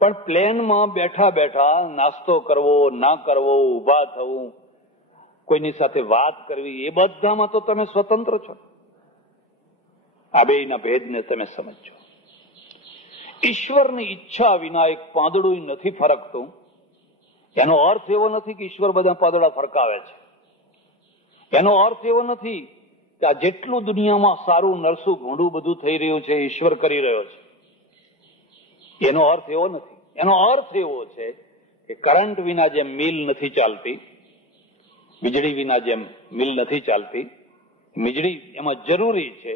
પણ પ્લેનમાં બેઠા બેઠા નાસ્તો કરવો, ના કરવો, ઉભા થવું, કોઈની સાથે વાત કરવી, એ બધામાં તો તમે સ્વતંત્ર છો. આ બેયના ભેદને તમે સમજો. ઈશ્વરની ઈચ્છા વિના એક પાંદડું નથી ફરકતું. એનો અર્થ એવો નથી કે ઈશ્વર બધા પાંદડા ફરકાવે છે. એનો અર્થ એવો નથી કે આ જેટલું દુનિયામાં સારું નરસું ભૂંડું બધું થઈ રહ્યું છે ઈશ્વર કરી રહ્યો છે. એનો અર્થ એવો નથી. એનો અર્થ એવો છે કે કરંટ વિના જેમ મિલ નથી ચાલતી, વીજળી વિના જેમ મિલ નથી ચાલતી, વીજળી એમાં જરૂરી છે,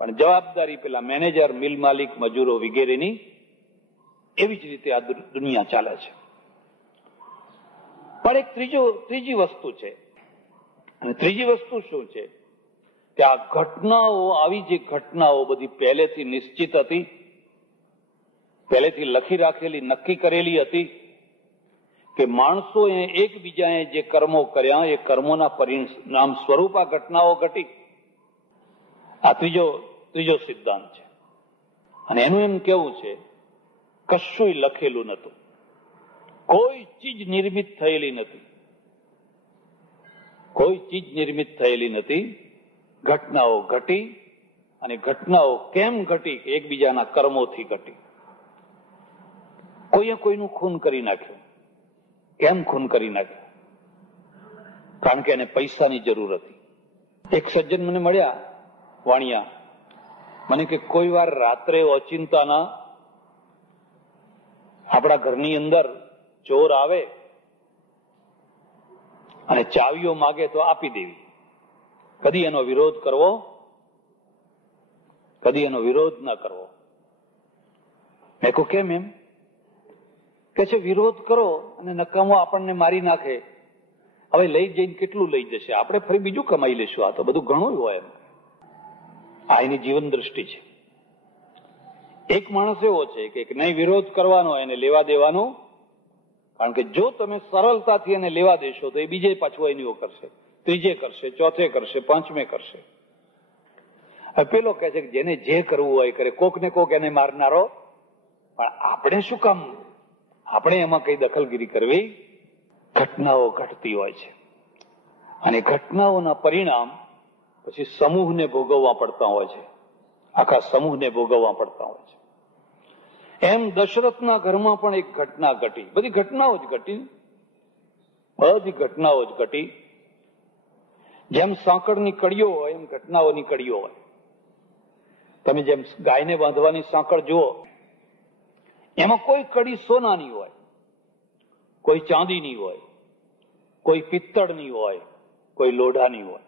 પણ જવાબદારી પેલા મેનેજર, મિલ માલિક, મજૂરો વગેરેની. એવી જ રીતે આ દુનિયા ચાલે છે. પણ એક ત્રીજી વસ્તુ છે. અને ત્રીજી વસ્તુ શું છે કે આ ઘટનાઓ, આવી જે ઘટનાઓ બધી પહેલેથી નિશ્ચિત હતી, પહેલેથી લખી રાખેલી, નક્કી કરેલી હતી કે માણસોએ એકબીજાએ જે કર્મો કર્યા એ કર્મોના પરિણામ સ્વરૂપ આ ઘટનાઓ ઘટી. આ ત્રીજો સિદ્ધાંત છે. અને એનું એમ કેવું છે કશું લખેલું નતું, કોઈ ચીજ નિર્મિત થયેલી નથી, કોઈ ચીજ નિર્મિત થયેલી નથી. ઘટનાઓ ઘટી, અને ઘટનાઓ કેમ ઘટી કે એકબીજાના કર્મોથી ઘટી. કોઈએ કોઈનું ખૂન કરી નાખ્યું. કેમ ખૂન કરી નાખ્યું? કારણ કે એને પૈસાની જરૂર હતી. એક સજ્જન મને મળ્યા વાણિયા, મને કે કોઈ વાર રાત્રે ઓચિંતાના આપણા ઘરની અંદર ચોર આવે અને ચાવીઓ માગે તો આપી દેવી, કદી એનો વિરોધ કરવો, કદી એનો વિરોધ ના કરવો. મેં કહ્યું કેમ એમ? કે છે વિરોધ કરો અને નકામો આપણને મારી નાખે, હવે લઈ જઈને કેટલું લઈ જશે, આપણે ફરી બીજું કમાઈ લેશું. આ તો બધું ઘણું હોય એમ. આ એની જીવન દ્રષ્ટિ છે. એક માણસ એવો છે કે નહીં વિરોધ કરવાનો, એને લેવા દેવાનો. કારણ કે જો તમે સરળતાથી એને લેવા દેશો તો એ બીજે પાછું એનીઓ કરશે, ત્રીજે કરશે, ચોથે કરશે, પાંચમે કરશે. હવે પેલો કહે છે કે જેને જે કરવું હોય કરે, કોક ને કોક એને મારનારો. પણ આપણે શું કામ, આપણે એમાં કઈ દખલગીરી કરવી? ઘટનાઓ ઘટતી હોય છે, અને ઘટનાઓના પરિણામ પછી સમૂહને ભોગવવા પડતા હોય છે, આખા સમૂહને ભોગવવા પડતા હોય છે. એમ દશરથના ઘરમાં પણ એક ઘટના ઘટી. બધી ઘટનાઓ જ ઘટી, બધી ઘટનાઓ જ ઘટી. જેમ સાંકળની કડીઓ હોય એમ ઘટનાઓની કડીઓ હોય. તમે જેમ ગાયને બાંધવાની સાંકળ જુઓ, એમાં કોઈ કડી સોનાની હોય, કોઈ ચાંદીની હોય, કોઈ પિત્તળની હોય, કોઈ લોઢાની હોય.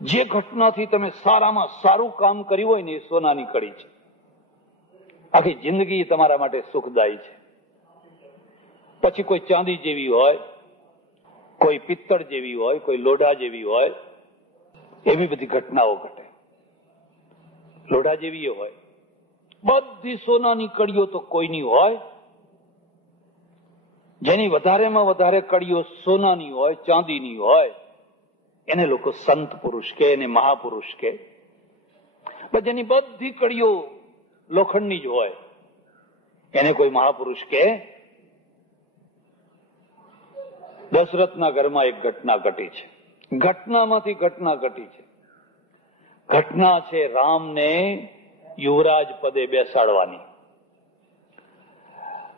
જે ઘટનાથી તમે સારામાં સારું કામ કર્યું હોય ને એ સોનાની કડી છે. આખી જિંદગી તમારા માટે સુખદાયી છે. પછી કોઈ ચાંદી જેવી હોય, કોઈ પિત્તળ જેવી હોય, કોઈ લોઢા જેવી હોય. એવી બધી ઘટનાઓ ઘટે. લોઢા જેવી હોય, બધી સોનાની કડીઓ તો કોઈની હોય. જેની વધારેમાં વધારે કડીઓ સોનાની હોય, ચાંદીની હોય, એને લોકો સંત પુરુષ કે, એને મહાપુરુષ કે. જેની બધી કડીઓ લોખંડની જ હોય, એને કોઈ મહાપુરુષ કે. દશરથના ઘરમાં એક ઘટના ઘટી છે. ઘટનામાંથી ઘટના ઘટી છે. ઘટના છે રામને યુવરાજ પદે બેસાડવાની.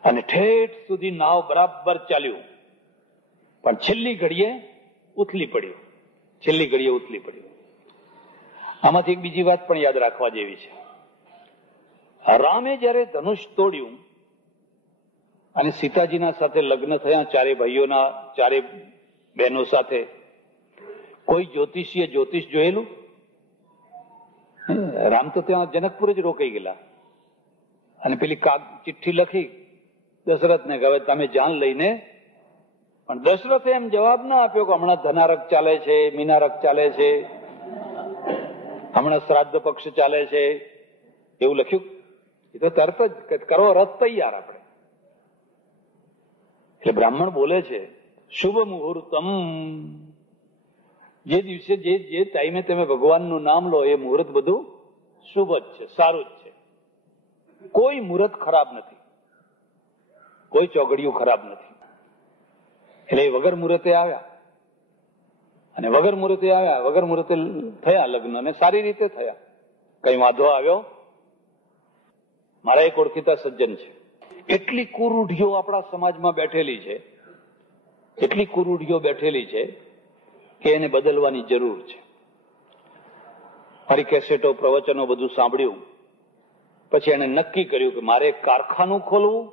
અને ઠેઠ સુધી નાવ બરાબર ચાલ્યું, પણ છેલ્લી ઘડીએ ઉથલી પડ્યું. છેલ્લી ઘડીએ ઉથલી પડ્યું. આમાંથી એક બીજી વાત પણ યાદ રાખવા જેવી છે. રામે જયારે ધનુષ તોડ્યું અને સીતાજીના સાથે લગ્ન થયા, ચારે ભાઈઓના, ચારે બહેનો સાથે. કોઈ જ્યોતિષીએ જ્યોતિષ જોયેલું? રામ તો ત્યાં જનકપુર જ રોકાઈ ગયેલા. અને પેલી ચિઠ્ઠી લખી દશરથને કે હવે તમે જાન લઈને, પણ દશરથે એમ જવાબ ના આપ્યો કે હમણાં ધનારક ચાલે છે, મીનારક ચાલે છે, હમણાં શ્રાદ્ધ પક્ષ ચાલે છે, એવું લખ્યું? એ તો તરત જ કરો રથ તૈયાર આપણે. એટલે બ્રાહ્મણ બોલે છે શુભ મુહૂર્તમ, જે દિવસે જે ટાઈમે તમે ભગવાનનું નામ લો એ મુહૂર્ત બધું શુભ જ છે, સારું જ છે. કોઈ મુહૂર્ત ખરાબ નથી, કોઈ ચોઘડિયું ખરાબ નથી. એટલે એ વગર મુહૂર્તે આવ્યા, અને વગર મુહૂર્તે આવ્યા, વગર મુહૂર્તે થયા લગ્ન, અને સારી રીતે થયા, કઈ વાંધો આવ્યો? મારા એક ઓળખીતા સજ્જન છે, એટલી કુરૂઢીઓ આપણા સમાજમાં બેઠેલી છે, એટલી કુરૂઢીઓ બેઠેલી છે કે એને બદલવાની જરૂર છે. મારી કેસેટો, પ્રવચનો બધું સાંભળ્યું પછી એને નક્કી કર્યું કે મારે કારખાનું ખોલવું,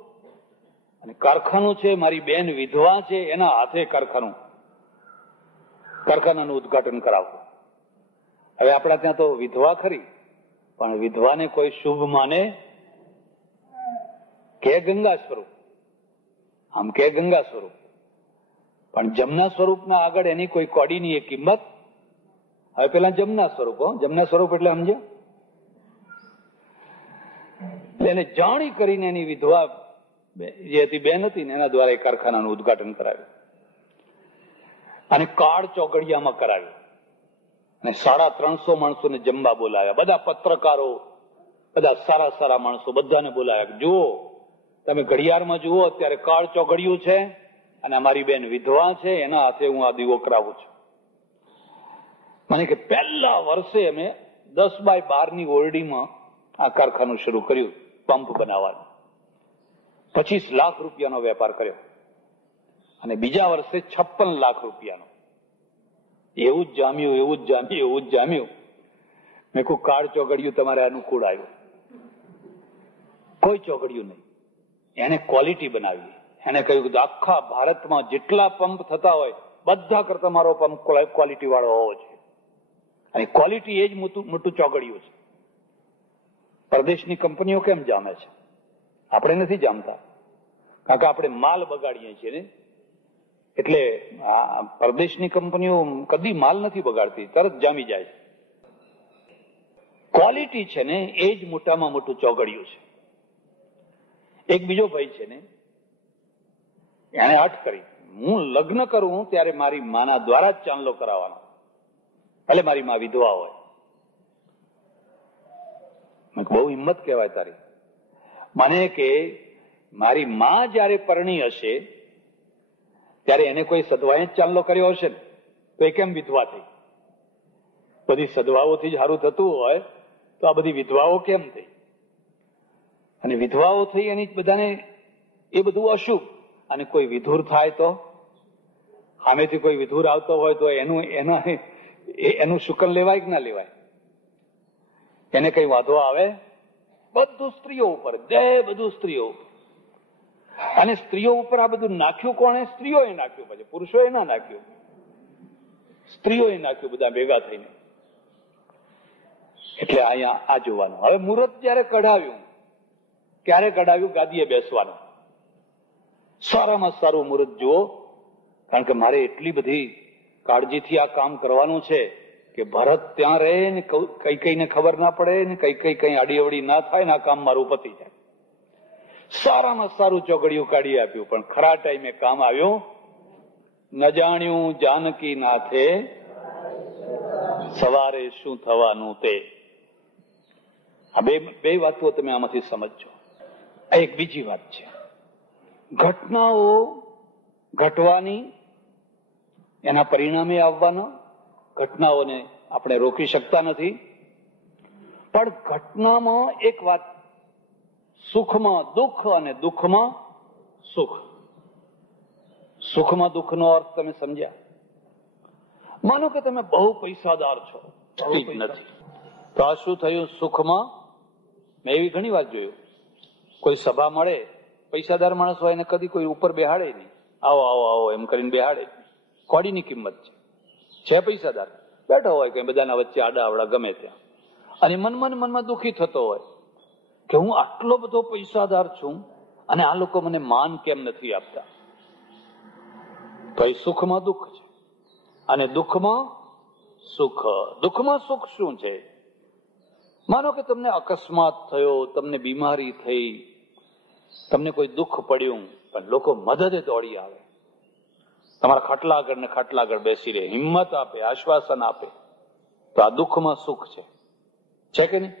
અને કારખાનું છે, મારી બેન વિધવા છે, એના હાથે કારખાનાનું ઉદ્ઘાટન કરાવવું. હવે આપણા ત્યાં તો વિધવા ખરી, પણ વિધવાને કોઈ શુભ માને કે ગંગા સ્વરૂપ? આમ કે ગંગા સ્વરૂપ, પણ જમના સ્વરૂપના આગળ એની કોઈ કોડીની એ કિંમત. હવે પેલા જમના સ્વરૂપ, જમના સ્વરૂપ એટલે સમજ્યા? એને જાણી કરીને એની વિધવા જે હતી, બેન હતી ને, એના દ્વારા એ કારખાનાનું ઉદ્ઘાટન કરાવ્યું, અને કાળ ચોઘડિયામાં કરાવ્યું, અને 350 માણસોને જમવા બોલાવ્યા. બધા પત્રકારો, બધા સારા સારા માણસો, બધાને બોલાવ્યા. જુઓ, તમે ઘડિયાળમાં જુઓ, અત્યારે કાળ ચોઘડિયું છે, અને અમારી બેન વિધવા છે, એના હાથે હું આ દીવો કરાવું છું. મને કે પહેલા વર્ષે અમે 10 બાય 12 ઓરડીમાં આ કારખાનું શરૂ કર્યું, પંપ બનાવવાનું. 25 લાખ રૂપિયાનો વેપાર કર્યો, અને બીજા વર્ષે 56 લાખ રૂપિયાનો. એવું જ જામ્યું, એવું જ જામ્યું, એવું જ જામ્યું. મેં કહું કાળ ચોઘડિયું તમારે અનુકૂળ આવ્યું? કોઈ ચોઘડિયું નહીં. એને ક્વોલિટી બનાવી. એને કહ્યું કે આખા ભારતમાં જેટલા પંપ થતા હોય બધા કરતા મારો પંપ ક્વોલિટી વાળો હોવો છે, અને ક્વોલિટી એ જ મોટું ચોઘડિયું છે. પરદેશની કંપનીઓ કેમ જામે છે? આપણે નથી જામતા, કારણ કે આપણે માલ બગાડીએ છીએ ને. એટલે પરદેશની કંપનીઓ કદી માલ નથી બગાડતી, તરત જામી જાય છે. ક્વોલિટી છે ને એ જ મોટામાં મોટું ચોઘડિયું છે. એક બીજો ભાઈ છે ને, એને હઠ કરી, હું લગ્ન કરું ત્યારે મારી માના દ્વારા જ ચાંદલો કરાવવાનો, ભલે મારી માં વિધવા હોય. બહુ હિંમત કહેવાય તારી. મને કે મારી માં જયારે પરણી હશે ત્યારે એને કોઈ સદવાએ જ ચાંદલો કર્યો હશે ને, તો એ કેમ વિધવા થઈ? બધી સદવાઓથી જ સારું થતું હોય તો આ બધી વિધવાઓ કેમ થઈ? અને વિધવાઓ થઈ એની બધાને એ બધું અશુભ. અને કોઈ વિધુર થાય તો, સામેથી કોઈ વિધુર આવતો હોય તો એનું શુકન લેવાય કે ના લેવાય? એને કઈ વાંધો આવે? બધું સ્ત્રીઓ ઉપર, બધું સ્ત્રીઓ ઉપર. અને સ્ત્રીઓ ઉપર આ બધું નાખ્યું કોણે? સ્ત્રીઓએ નાખ્યું, પછી પુરુષોએ ના નાખ્યું, સ્ત્રીઓએ નાખ્યું, બધા ભેગા થઈને. એટલે અહીંયા આ જોવાનું. હવે મુહૂર્ત જયારે કઢાવ્યું, ક્યારે કઢાવ્યું? ગાદીએ બેસવાનું. સારામાં સારું મુહૂર્ત જુઓ, કારણ કે મારે એટલી બધી કાળજીથી આ કામ કરવાનું છે કે ભરત ત્યાં રહે ને કઈ કઈને ખબર ના પડે ને કઈ આડી અવડી ના થાય ને આ કામ મારું પતી જાય. સારામાં સારું ચોઘડિયું કાઢી આપ્યું, પણ ખરા ટાઈમે કામ આવ્યું. ન જાણ્યું જાનકી નાથે સવારે શું થવાનું તે. આ બે વાતો તમે આમાંથી સમજજો. આ એક બીજી વાત છે, ઘટનાઓ ઘટવાની, એના પરિણામે આવવાના. ઘટનાઓને આપણે રોકી શકતા નથી, પણ ઘટનામાં એક વાત, સુખમાં દુઃખ અને દુઃખમાં સુખ. સુખમાં દુઃખનો અર્થ તમે સમજ્યા? માનો કે તમે બહુ પૈસાદાર છો, ઠીક નથી, તો આ શું થયું? સુખમાં મેં એવી ઘણી વાર જોયું, કોઈ સભા મળે પૈસાદાર માણસ હોય એને કદી કોઈ ઉપર બેહાડે નહીં. આવો આવો આવો એમ કરીને બેહાડે. કોડીની કિંમત છે પૈસાદાર. બેઠો હોય કઈ બધાના વચ્ચે આડા આવડા ગમે ત્યાં, અને મનમાં દુઃખી થતો હોય કે હું આટલો બધો પૈસાદાર છું અને આ લોકો મને માન કેમ નથી આપતા. તો એ સુખમાં દુઃખ છે અને દુઃખમાં સુખ. દુઃખમાં સુખ શું છે? માનો કે તમને અકસ્માત થયો, તમને બીમારી થઈ, તમને કોઈ દુઃખ પડ્યું, પણ લોકો મદદે દોડી આવે, તમારા ખાટલા આગળ ને ખાટલા આગળ બેસી રહે, હિંમત આપે, આશ્વાસન આપે, તો આ દુઃખમાં સુખ છે કે નહીં?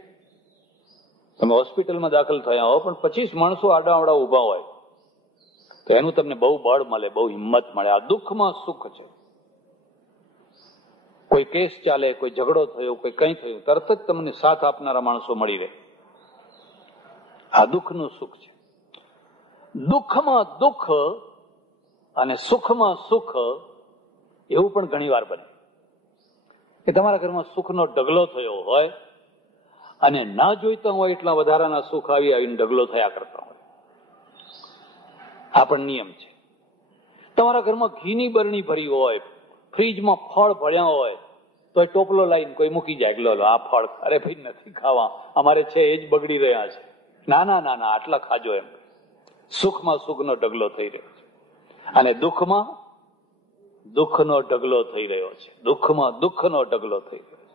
તમે હોસ્પિટલમાં દાખલ થયા હો પણ 25 માણસો આડાવડા ઉભા હોય તો એનું તમને બહુ બળ મળે, બહુ હિંમત મળે. આ દુઃખમાં સુખ છે. કોઈ કેસ ચાલે, કોઈ ઝઘડો થયો, કોઈ કંઈ થયું, તરત જ તમને સાથ આપનારા માણસો મળી રહે. આ દુઃખનું સુખ છે. દુઃખમાં દુઃખ અને સુખમાં સુખ એવું પણ ઘણી વાર બને કે તમારા ઘરમાં સુખનો ઢગલો થયો હોય અને ના જોઈતા હોય એટલા વધારાના સુખ આવીને ઢગલો થયા કરતા હોય. આ પણ નિયમ છે. તમારા ઘરમાં ઘીની બરણી ભરી હોય, ફ્રીજમાં ફળ ભર્યા હોય તો એ ટોપલો લાવીને કોઈ મૂકી જાય, લો આ ફળ, અરે ભાઈ નથી ખાવા, અમારે છે એ જ બગડી રહ્યા છે. ના ના ના ના, આટલા ખાજો એમ. સુખમાં સુખનો ઢગલો થઈ રહ્યો છે અને દુઃખમાં દુઃખનો ઢગલો થઈ રહ્યો છે. દુઃખમાં દુઃખનો ઢગલો થઈ રહ્યો છે.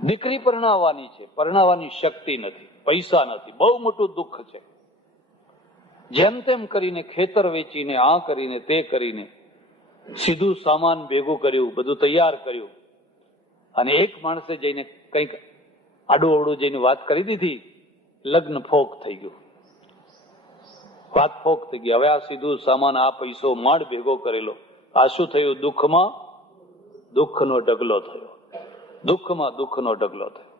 દીકરી પરણાવવાની છે, પરણાવવાની શક્તિ નથી, પૈસા નથી, બહુ મોટું દુઃખ છે. જેમ તેમ કરીને ખેતર વેચીને, આ કરીને, તે કરીને, સીધું સામાન ભેગું કર્યું, બધું તૈયાર કર્યું અને એક માણસે જઈને કંઈક આડું અવડું જઈને વાત કરી દીધી, લગ્ન ફોક થઈ ગયું. વાત ફોક થઈ ગઈ. હવે આ સીધું સામાન, આ પૈસો માંડ ભેગો કરેલો, આ શું થયું? દુઃખમાં દુઃખનો ઢગલો થયો. દુઃખમાં દુઃખનો ઢગલો થયો.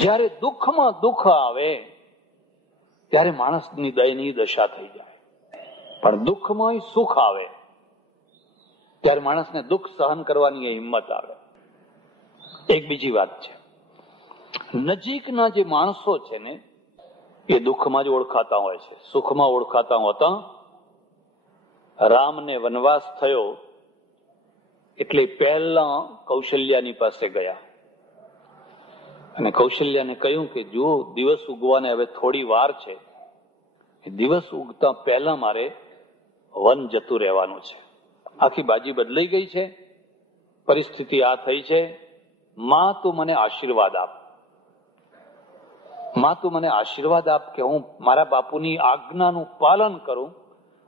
જ્યારે દુઃખમાં દુઃખ આવે ત્યારે માણસની દયનીય દશા થઈ જાય, પણ દુઃખમાં સુખ આવે ત્યારે માણસને દુઃખ સહન કરવાની હિંમત આવે. એક બીજી વાત છે, નજીકના જે માણસો છે ને એ દુઃખમાં જ ઓળખાતા હોય છે, સુખમાં ઓળખાતા હોતા. રામને વનવાસ થયો એટલે પહેલા કૌશલ્યાની પાસે ગયા અને કૌશલ્યાને કહ્યું કે જો દિવસ ઉગવાને હવે થોડી વાર છે, દિવસ ઉગતા પહેલા મારે વન જતું રહેવાનું છે. આખી બાજી બદલાઈ ગઈ છે, પરિસ્થિતિ આ થઈ છે. માં તું મને આશીર્વાદ આપ, માં તું મને આશીર્વાદ આપ કે હું મારા બાપુની આજ્ઞાનું પાલન કરું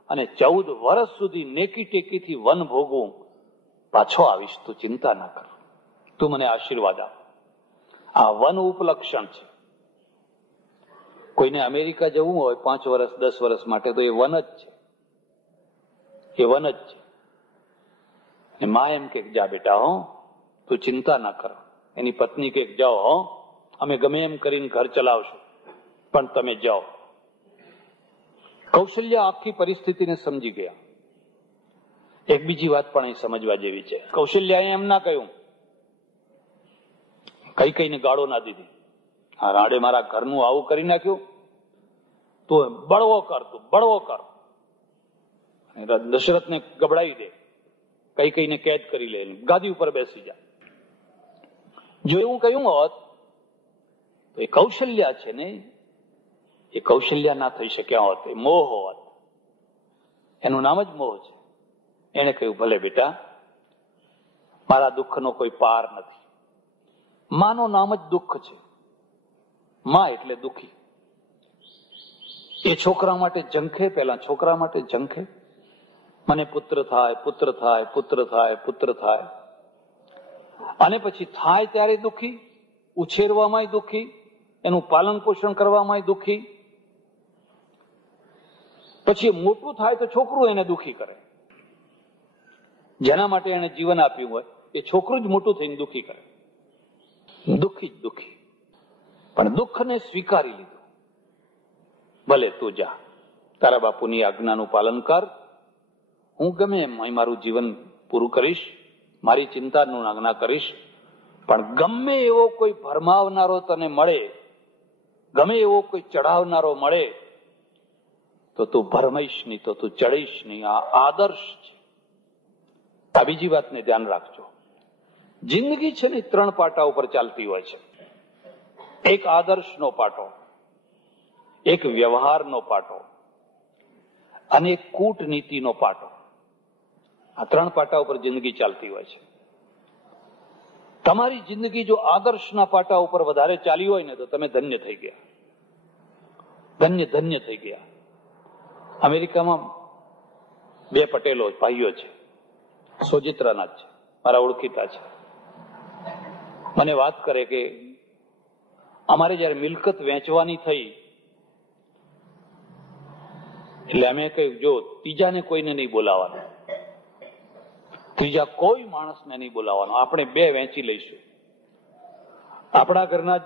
અને 14 વર્ષ સુધી નેકી ટેકીથી વન ભોગવું, પાછો આવીશ, તું ચિંતા ના કર, તું મને આશીર્વાદ આપ. આ વન ઉપલક્ષણ છે. કોઈને અમેરિકા જવું હોય 5 વર્ષ 10 વર્ષ માટે તો એ વન જ છે, એ વન જ છે. માં એમ કે જા બેટા, હો તું ચિંતા ના કર. એની પત્ની કે જાઓ, હો અમે ગમે એમ કરીને ઘર ચલાવશું, પણ તમે જાઓ. કૌશલ્ય આખી પરિસ્થિતિને સમજી ગયા. એક બીજી વાત પણ અહીં સમજવા જેવી છે. કૌશલ્યાએ એમ ના કહ્યું, કઈ કઈને ગાળો ના દીધી, હા રાડે મારા ઘરનું આવું કરી નાખ્યું, તું બળવો કર, તું બળવો કર. દશરથને ગબડાવી દે, કઈ કઈને કેદ કરી લે, ગાદી ઉપર બેસી જા. જો એવું કહ્યું હોત તો એ કૌશલ્યા છે ને, એ કૌશલ્યા ના થઈ શક્યા હોત, એ મોહ હોત. એનું નામ જ મોહ છે. એને કહ્યું ભલે બેટા, મારા દુઃખનો કોઈ પાર નથી. માનું નામ જ દુઃખ છે. માં એટલે દુઃખી. એ છોકરા માટે ઝંખે, પેલા છોકરા માટે ઝંખે, મને પુત્ર થાય, પુત્ર થાય, પુત્ર થાય, પુત્ર થાય. અને પછી થાય ત્યારે દુઃખી, ઉછેરવામાંય દુઃખી, એનું પાલન પોષણ કરવામાં દુઃખી. પછી મોટું થાય તો છોકરું એને દુઃખી કરે. જેના માટે એને જીવન આપ્યું હોય એ છોકરું જ મોટું થઈને દુઃખી કરે. દુઃખી જ દુઃખી. પણ દુઃખને સ્વીકારી લીધું. ભલે તું જા, તારા બાપુની આજ્ઞાનું પાલન કર, હું ગમે એમ મારું જીવન પૂરું કરીશ, મારી ચિંતાનું આજ્ઞા કરીશ. પણ ગમે એવો કોઈ ભરમાવનારો તને મળે ગમે એવો કોઈ ચડાવનારો મળે તો તું ભરમાઈશ નહીં, તો તું ચડીશ નહીં. આ આદર્શ છે. આ બીજી વાતને ધ્યાન રાખજો. જિંદગી છે ને 3 પાટા ઉપર ચાલતી હોય છે. એક આદર્શનો પાટો, એક વ્યવહારનો પાટો અને એક કૂટનીતિનો પાટો. આ 3 પાટા ઉપર જિંદગી ચાલતી હોય છે. તમારી જિંદગી જો આદર્શના પાટા ઉપર વધારે ચાલી હોય ને તો તમે ધન્ય થઈ ગયા, ધન્ય થઈ ગયા. અમેરિકામાં 2 પટેલો ભાઈઓ છે, સોજિત્રાના જ છે, મારા ઓળખીતા છે. મને વાત કરે કે અમારે જયારે મિલકત વેચવાની થઈ એટલે અમે કહ્યું, જો ત્રીજાને કોઈને નહીં બોલાવવાનું, ત્રીજા કોઈ માણસને નહીં બોલાવવાનો, આપણે 2 વેચી લઈશું. આપણા ઘરના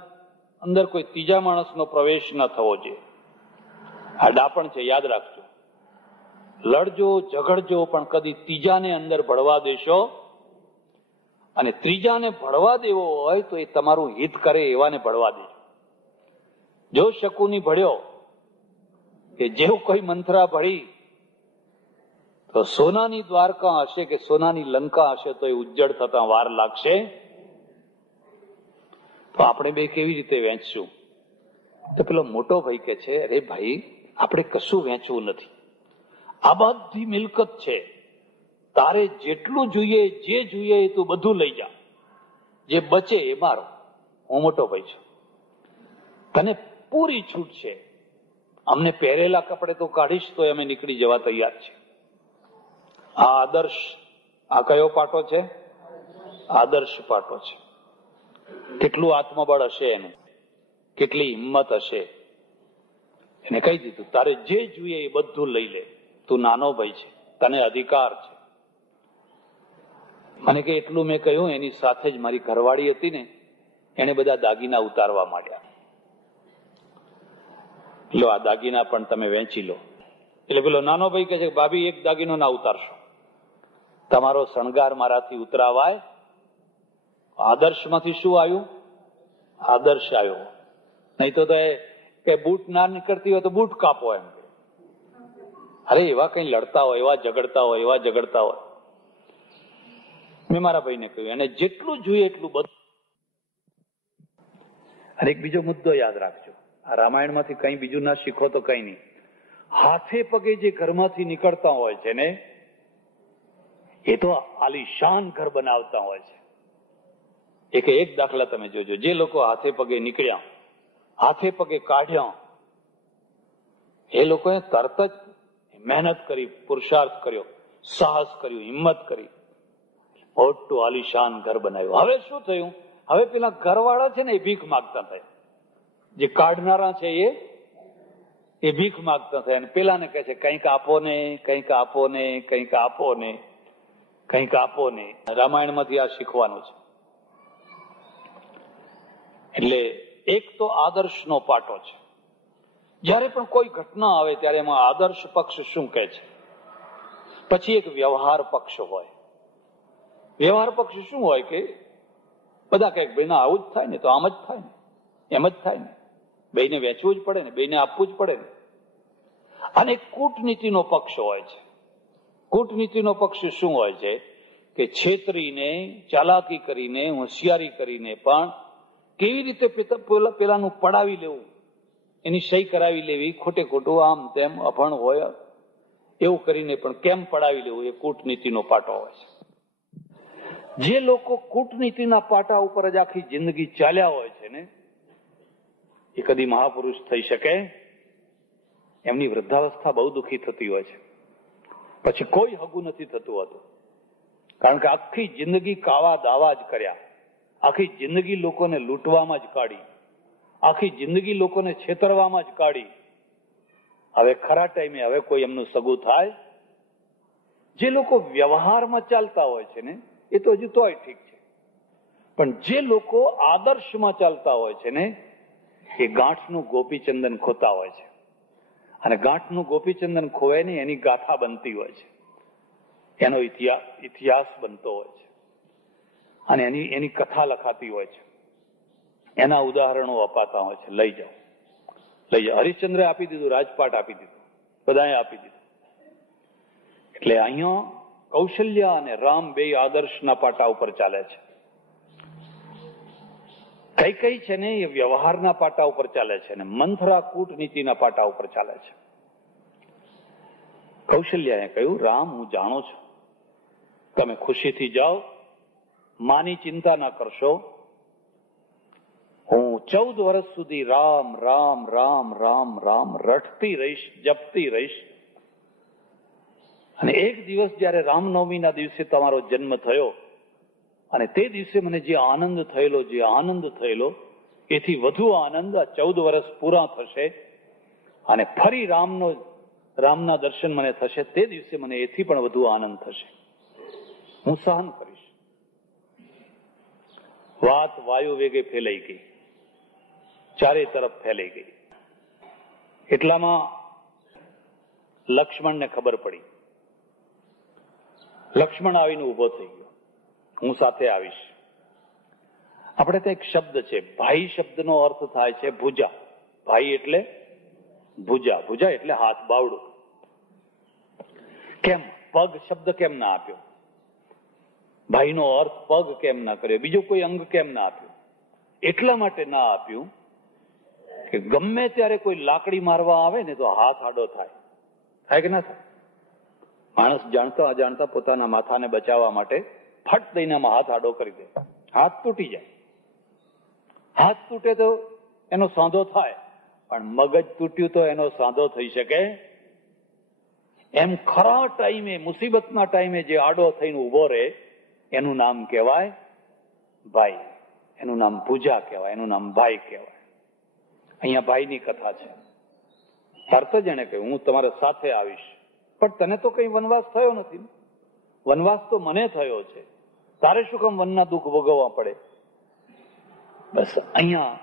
અંદર કોઈ ત્રીજા માણસનો પ્રવેશ ન થવો જોઈએ. આ ડાપણ છે, યાદ રાખજો. લડજો, ઝઘડજો, પણ કદી ત્રીજાને અંદર ભળવા દેશો. અને ત્રીજાને ભળવા દેવો હોય તો એ તમારું હિત કરે એવાને ભળવા દેજો. જો શકુની ભળ્યો કે જેવું કોઈ મંથરા ભળી તો સોનાની દ્વારકા હશે કે સોનાની લંકા હશે તો એ ઉજ્જડ થતા વાર લાગશે. તો આપણે 2 કેવી રીતે વેચશું? તો પેલો મોટો ભાઈ કે છે, અરે ભાઈ, આપણે કશું વેચવું નથી, આ બધી મિલકત છે, તારે જેટલું જોઈએ, જે જોઈએ એ તું બધું લઈ જા, જે બચે એ મારો. હું મોટો ભાઈ છું, તને પૂરી છૂટ છે. અમને પહેરેલા કપડે તો કાઢીશ તો અમે નીકળી જવા તૈયાર છે. આ આદર્શ, આ કયો પાટો છે? આદર્શ પાટો છે. કેટલું આત્મબળ હશે એનું, કેટલી હિંમત હશે. એને કહી દીધું, તારે જે જોઈએ એ બધું લઈ લે, તું નાનો ભાઈ છે, તને અધિકાર છે. મને કે એટલું મેં કહ્યું, એની સાથે જ મારી ઘરવાળી હતી ને, એને બધા દાગીના ઉતારવા માંડ્યા. લો, આ દાગીના પણ તમે વેચી લો. એટલે પેલો નાનો ભાઈ કહે છે, ભાભી, એક દાગીનો ના ઉતારશો, તમારો શણગાર મારાથી ઉતરાવાય. આદર્શમાંથી શું આવ્યું? આદર્શ આવ્યો. નહીં તો કે બૂટ ના નીકળતી હોય તો બૂટ કાપો એમ. અરે એવા કઈ લડતા હોય, એવા ઝઘડતા હોય. મેં મારા ભાઈને કહ્યું, એને જેટલું જોઈએ એટલું બધું. અને એક બીજો મુદ્દો યાદ રાખજો, આ રામાયણમાંથી કઈ બીજું ના શીખો તો કઈ નહીં. હાથે પગે જે ઘરમાંથી નીકળતા હોય છે ને, એ તો આલીશાન ઘર બનાવતા હોય છે. એક દાખલા તમે જોજો, જે લોકો હાથે પગે નીકળ્યા, હાથે પગે કાઢ્યા, એ લોકોએ તરત જ મહેનત કરી, પુરુષાર્થ કર્યો, સાહસ કર્યું, હિંમત કરી, મોટું આલીશાન ઘર બનાવ્યું. હવે શું થયું? હવે પેલા ઘરવાળા છે ને એ ભીખ માગતા થાય, જે કાઢનારા છે એ ભીખ માગતા થાય. અને પેલાને કહે છે, કંઈક આપો ને, કંઈક આપો ને, કંઈક આપો ને, કંઈક આપો ને. રામાયણમાંથી આ શીખવાનું છે. એટલે એક તો આદર્શનો પાટો છે. જયારે પણ કોઈ ઘટના આવે ત્યારે એમાં આદર્શ પક્ષ શું કહે છે. પછી એક વ્યવહાર પક્ષ હોય. વ્યવહાર પક્ષ શું હોય કે બધા કહે, ભાઈ ના આવું જ થાય ને, તો આમ જ થાય ને, એમ જ થાય ને, બેયને વેચવું જ પડે ને, બેયને આપવું જ પડે ને. અને કૂટનીતિનો પક્ષ હોય છે. કૂટનીતિનો પક્ષ શું હોય છે કે છેતરીને, ચાલાકી કરીને, હોશિયારી કરીને પણ કેવી રીતે પેલાનું પડાવી લેવું, એની સહી કરાવી લેવી, ખોટે ખોટું આમ તેમ અભણ હોય એવું કરીને પણ કેમ પડાવી લેવું, એ કૂટનીતિનો પાટો હોય છે. જે લોકો કૂટનીતિના પાટા ઉપર જ આખી જિંદગી ચાલ્યા હોય છે ને, એ કદી મહાપુરુષ થઈ શકે? એમની વૃદ્ધાવસ્થા બહુ દુઃખી થતી હોય છે. પછી કોઈ હગું નથી થતું હતું, કારણ કે આખી જિંદગી કાવા દાવા જ કર્યા, આખી જિંદગી લોકોને લૂંટવામાં જ કાઢી, આખી જિંદગી લોકોને છેતરવામાં જ કાઢી. હવે ખરા ટાઈમે હવે કોઈ એમનું સગું થાય? જે લોકો વ્યવહારમાં ચાલતા હોય છે ને, એ તો હજુ તોય ઠીક છે, પણ જે લોકો આદર્શમાં ચાલતા હોય છે ને, એ ગાંઠનું ગોપીચંદન ખોતા હોય છે. અને ગાંઠનું ગોપીચંદન ખોવાય ને, એની ગાથા બનતી હોય છે, એનો ઇતિહાસ બનતો હોય છે, અને એની કથા લખાતી હોય છે, એના ઉદાહરણો અપાતા હોય છે. લઈ જાઓ. લઈ જાય. હરિશ્ચંદ્રે આપી દીધું, રાજપાટ આપી દીધું, બધાએ આપી દીધું. એટલે અહીંયા કૌશલ્યા અને રામ બે આદર્શના પાટા ઉપર ચાલે છે. કઈ કઈ છે ને એ વ્યવહારના પાટા ઉપર ચાલે છે ને મંથરા કૂટનીતિના પાટા ઉપર ચાલે છે. કૌશલ્યાએ કહ્યું, રામ, હું જાણું છું તમે ખુશીથી જાઓ, માની ચિંતા ના કરશો. હું 14 વર્ષ સુધી રામ રામ રામ રામ રામ રટતી રહીશ, જપતી રહીશ. અને એક દિવસ જયારે રામનવમીના દિવસે તમારો જન્મ થયો અને તે દિવસે મને જે આનંદ થયેલો એથી વધુ આનંદ આ 14 વર્ષ પૂરા થશે અને ફરી રામના દર્શન મને થશે, તે દિવસે મને એથી પણ વધુ આનંદ થશે. હું સહન કરીશ. વાત વાયુ વેગે ફેલાઈ ગઈ, ચારે તરફ ફેલાઈ ગઈ. એટલામાં લક્ષ્મણને ખબર પડી. લક્ષ્મણ આવીને ઉભો થઈ ગયો, હું સાથે આવીશ. આપણે ત્યાં એક શબ્દ છે, ભાઈ શબ્દનો અર્થ થાય છે ભુજા. ભાઈ એટલે ભુજા, ભુજા એટલે હાથ, બાવડું. કેમ પગ શબ્દ કેમ ના આપ્યો? ભાઈનો અર્થ પગ કેમ ના કર્યો? બીજું કોઈ અંગ કેમ ના આપ્યું? એટલા માટે ના આપ્યું કે ગમે ત્યારે કોઈ લાકડી મારવા આવે ને તો હાથ આડો થાય. થાય કે ના થાય? માણસ જાણતા અજાણતા પોતાના માથાને બચાવવા માટે ફટ દઈને હાથ આડો કરી દે, હાથ તૂટી જાય. હાથ તૂટે તો એનો સાંધો થાય, પણ મગજ તૂટ્યું તો એનો સાંધો થઈ શકે? એમ ખરા ટાઈમે, મુસીબતના ટાઈમે જે આડો થઈને ઉભો રહે એનું નામ કહેવાય ભાઈ, એનું નામ પૂજા કહેવાય, એનું નામ ભાઈ કહેવાય. અહીંયા ભાઈની કથા છે. અર્થ જ એને કહ્યું, હું તમારા સાથે આવીશ. પણ તને તો કઈ વનવાસ થયો નથી. વનવાસ તો મને થયો છે, તારે શું કામ વનના દુઃખ ભોગવવા પડે? બસ અહીંયા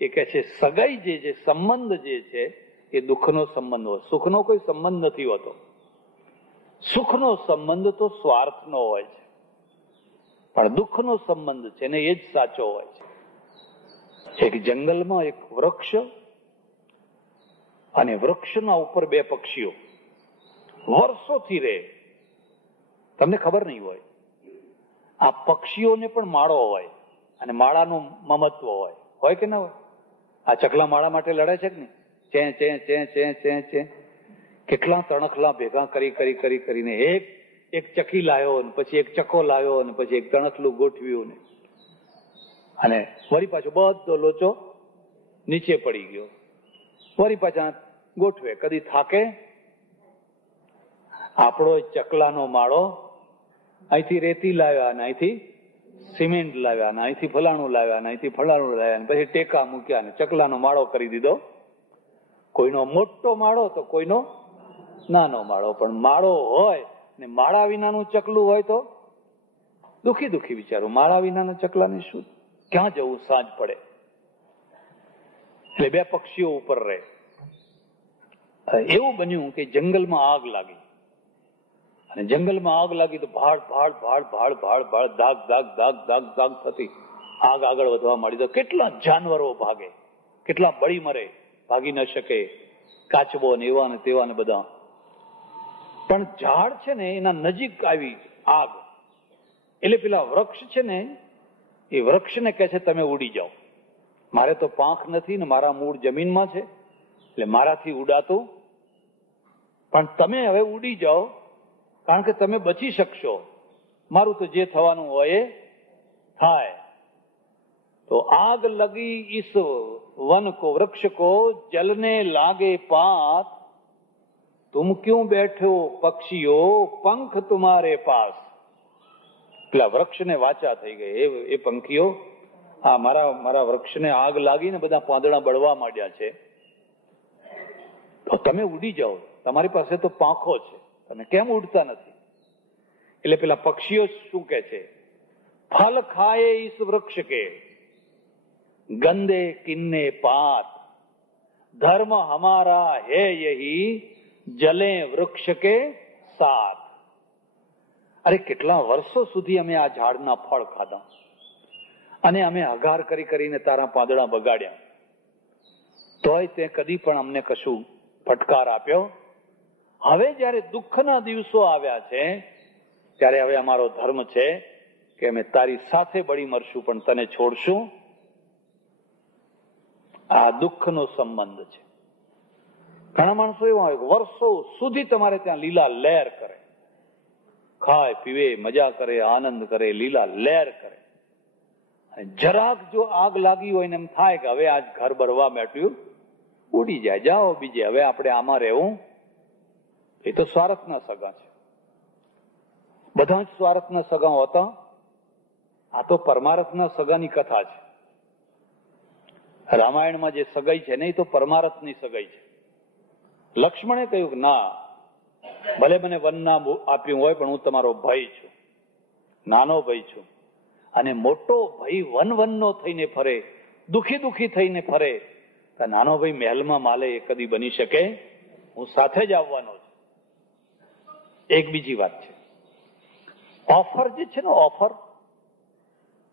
એ કહે છે સગાઈ જે સંબંધ જે છે એ દુઃખનો સંબંધ હોય, સુખનો કોઈ સંબંધ નથી હોતો. સુખનો સંબંધ તો સ્વાર્થનો હોય છે, પણ દુઃખનો સંબંધ છે ને એ જ સાચો હોય છે. એક જંગલમાં એક વૃક્ષ અને વૃક્ષના ઉપર બે પક્ષીઓ વર્ષોથી રહે. તમને ખબર નહીં હોય, આ પક્ષીઓને પણ માળો હોય અને માળાનું મમત્વ હોય કે ના હોય? આ ચકલા માળા માટે લડે છે કે નહીં? ચે કેટલા તણખલા ભેગા કરીને એક ચકી લાવ્યો ને પછી એક ચકો લાવ્યો અને પછી એક તણખલું ગોઠવ્યું ને અને વળી પાછો બધો લોચો નીચે પડી ગયો. વળી પાછા ગોઠવે. કદી થાકે? આપણો ચકલાનો માળો અહીંથી રેતી લાવ્યા ને અહીંથી સિમેન્ટ લાવ્યા ને અહીંથી ફલાણું લાવ્યા ને અહીંથી ફલાણું લાવ્યા ને પછી ટેકા મૂક્યા ને ચકલાનો માળો કરી દીધો. કોઈનો મોટો માળો તો કોઈનો નાનો માળો, પણ માળો હોય ને માળા વિનાનું ચકલું હોય તો દુખી વિચારું. માળા વિનાના ચકલાને શું, ક્યાં જવું સાંજ પડે? એટલે બે પક્ષીઓ ઉપર રહે. એવું બન્યું કે જંગલમાં આગ લાગી અને જંગલમાં આગ લાગી તો ભાડ દાગ થતી આગ આગળ વધવા માંડી. તો કેટલા જાનવરો ભાગે, કેટલા બળી મરે, ભાગી ન શકે. કાચબો ને એવા ને તેવા ને બધા. પણ ઝાડ છે ને એના નજીક આવી આગ એટલે પેલા વૃક્ષ છે ને એ વૃક્ષને કહે છે તમે ઉડી જાઓ, મારે તો પાંખ નથી ને મારા મૂળ જમીનમાં છે એટલે મારાથી ઉડાતું, પણ તમે હવે ઉડી જાઓ કારણ કે તમે બચી શકશો. મારું તો જે થવાનું હોય એ થાય. તો આગ લગી इस वन को वृक्ष को जलने लागे पात, तुम क्यों बैठे हो पक्षियों पंख तुम्हारे पास. પેલા વૃક્ષને વાચા થઈ ગઈ, એ પંખીઓ, હા મારા વૃક્ષને આગ લાગીને બધા પાંદડા બળવા માંડ્યા છે, તો તમે ઉડી જાઓ, તમારી પાસે તો પાંખો છે, તમે કેમ ઉડતા નથી? એટલે પેલા પક્ષીઓ શું કે છે? ફલ ખાએ ઇસ વૃક્ષ કે ગંદે કિન્ને પાત, ધર્મ હમારા હે યહી જલે વૃક્ષ કે સાથ. અરે કેટલા વર્ષો સુધી અમે આ ઝાડના ફળ ખાધા અને અમે હગાર કરીને તારા પાંદડા બગાડ્યા, તોય તે કદી પણ અમને કશું ફટકાર આપ્યો. હવે જયારે દુઃખના દિવસો આવ્યા છે ત્યારે હવે અમારો ધર્મ છે કે અમે તારી સાથે બળી મરશું પણ તને છોડશું. આ દુઃખનો સંબંધ છે. ઘણા માણસો એવા હોય વર્ષો સુધી તમારે ત્યાં લીલા લહેર કરે, ખાય પીવે, મજા કરે, આનંદ કરે, લીલા લહેર કરે. અને જરાક જો આગ લાગી હોય ને એમ થાય કે હવે આજ ઘર બરવા બેઠ્યું, ઉડી જાય, જાઓ બીજે, હવે આપણે આમાં રહેવું. એ તો સ્વાર્થના સગા છે. બધા જ સ્વાર્થના સગા હોતા. આ તો પરમાર્થના સગાની કથા છે. રામાયણમાં જે સગાઈ છે ને એ તો પરમાર્થની સગાઈ છે. લક્ષ્મણે કહ્યું કે ના, ભલે મને વન નામ આપ્યું હોય પણ હું તમારો ભાઈ છું, નાનો ભાઈ છું. અને મોટો ભાઈ વનનો થઈને ફરે, દુખી દુખી થઈને ફરે, તો નાનો ભાઈ મહેલમાં માલે એ કદી બની શકે? હું સાથે જ આવવાનો છું. એક બીજી વાત છે, ઓફર જે છે ને, ઓફર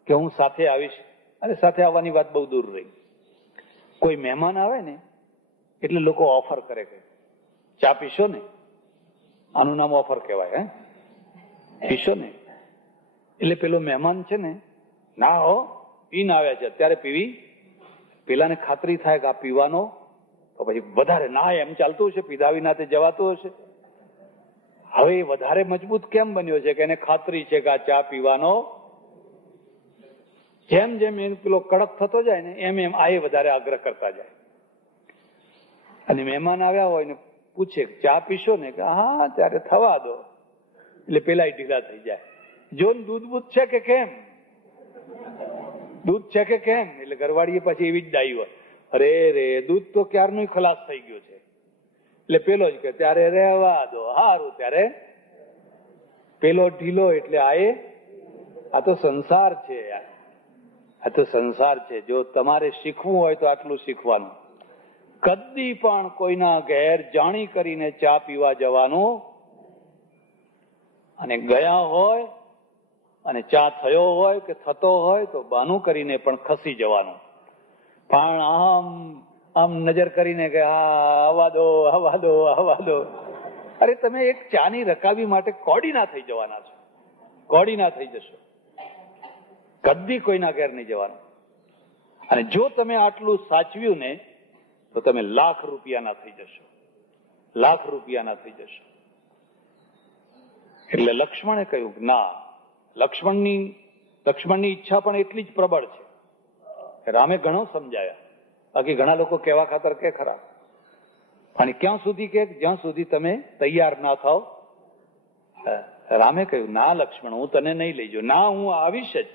કે હું સાથે આવીશ, અને સાથે આવવાની વાત બહુ દૂર રહી. કોઈ મહેમાન આવે ને એટલે લોકો ઓફર કરે કે ચા પીશો ને, આનું નામ ઓફર કહેવાય. પીશો ને એટલે પેલો મહેમાન છે ને, ના હો પીને આવ્યા છે અત્યારે પીવી. પેલાને ખાતરી થાય કે આ પીવાનો, તો પછી વધારે ના એમ ચાલતું હશે, પીધા વિના તે જવાતું હશે. હવે એ વધારે મજબૂત કેમ બન્યો છે કે એને ખાતરી છે કે આ ચા પીવાનો. જેમ જેમ એ પેલો કડક થતો જાય ને એમ એમ આ વધારે આગ્રહ કરતા જાય. અને મહેમાન આવ્યા હોય ને પૂછે ચા પીશો ને, કે હા ત્યારે થવા દો, એટલે પેલા ઢીલા થઈ જાય. જો દૂધ બૂધ છે કે કેમ, દૂધ છે કે કેમ, એટલે ઘરવાળી પછી એવી જ ડાઈ હોય, અરે રે દૂધ તો ક્યારનું ખલાસ થઈ ગયું છે. એટલે પેલો જ કે ત્યારે રહેવા દો, હારું ત્યારે. પેલો ઢીલો એટલે આ તો સંસાર છે યાર, આ તો સંસાર છે. જો તમારે શીખવું હોય તો આટલું શીખવાનું, કદી પણ કોઈના ઘેર જાણી કરીને ચા પીવા જવાનું, અને ગયા હોય અને ચા થયો હોય કે થતો હોય તો બાનું કરીને પણ ખસી જવાનું. પણ આમ નજર કરીને કે હા આવવા દો, આવવા દો, આવવા દો. અરે તમે એક ચાની રકાબી માટે કોડી ના થઈ જવાના છો, કોડી ના થઈ જશો. કદી કોઈના ઘેર નહીં જવાનું. અને જો તમે આટલું સાચવ્યું ને તો તમે લાખ રૂપિયાના થઈ જશો, લાખ રૂપિયાના થઈ જશો. એટલે લક્ષ્મણે કહ્યું ના, લક્ષ્મણની ઈચ્છા પણ એટલી જ પ્રબળ છે. રામે ઘણો સમજાયા, બાકી ઘણા લોકો કહેવા ખાતર કે ખરા, અને ક્યાં સુધી કે જ્યાં સુધી તમે તૈયાર ના થાવ. રામે કહ્યું ના લક્ષ્મણ, હું તને નહીં લઈ જાઉં. ના, હું આવીશ જ,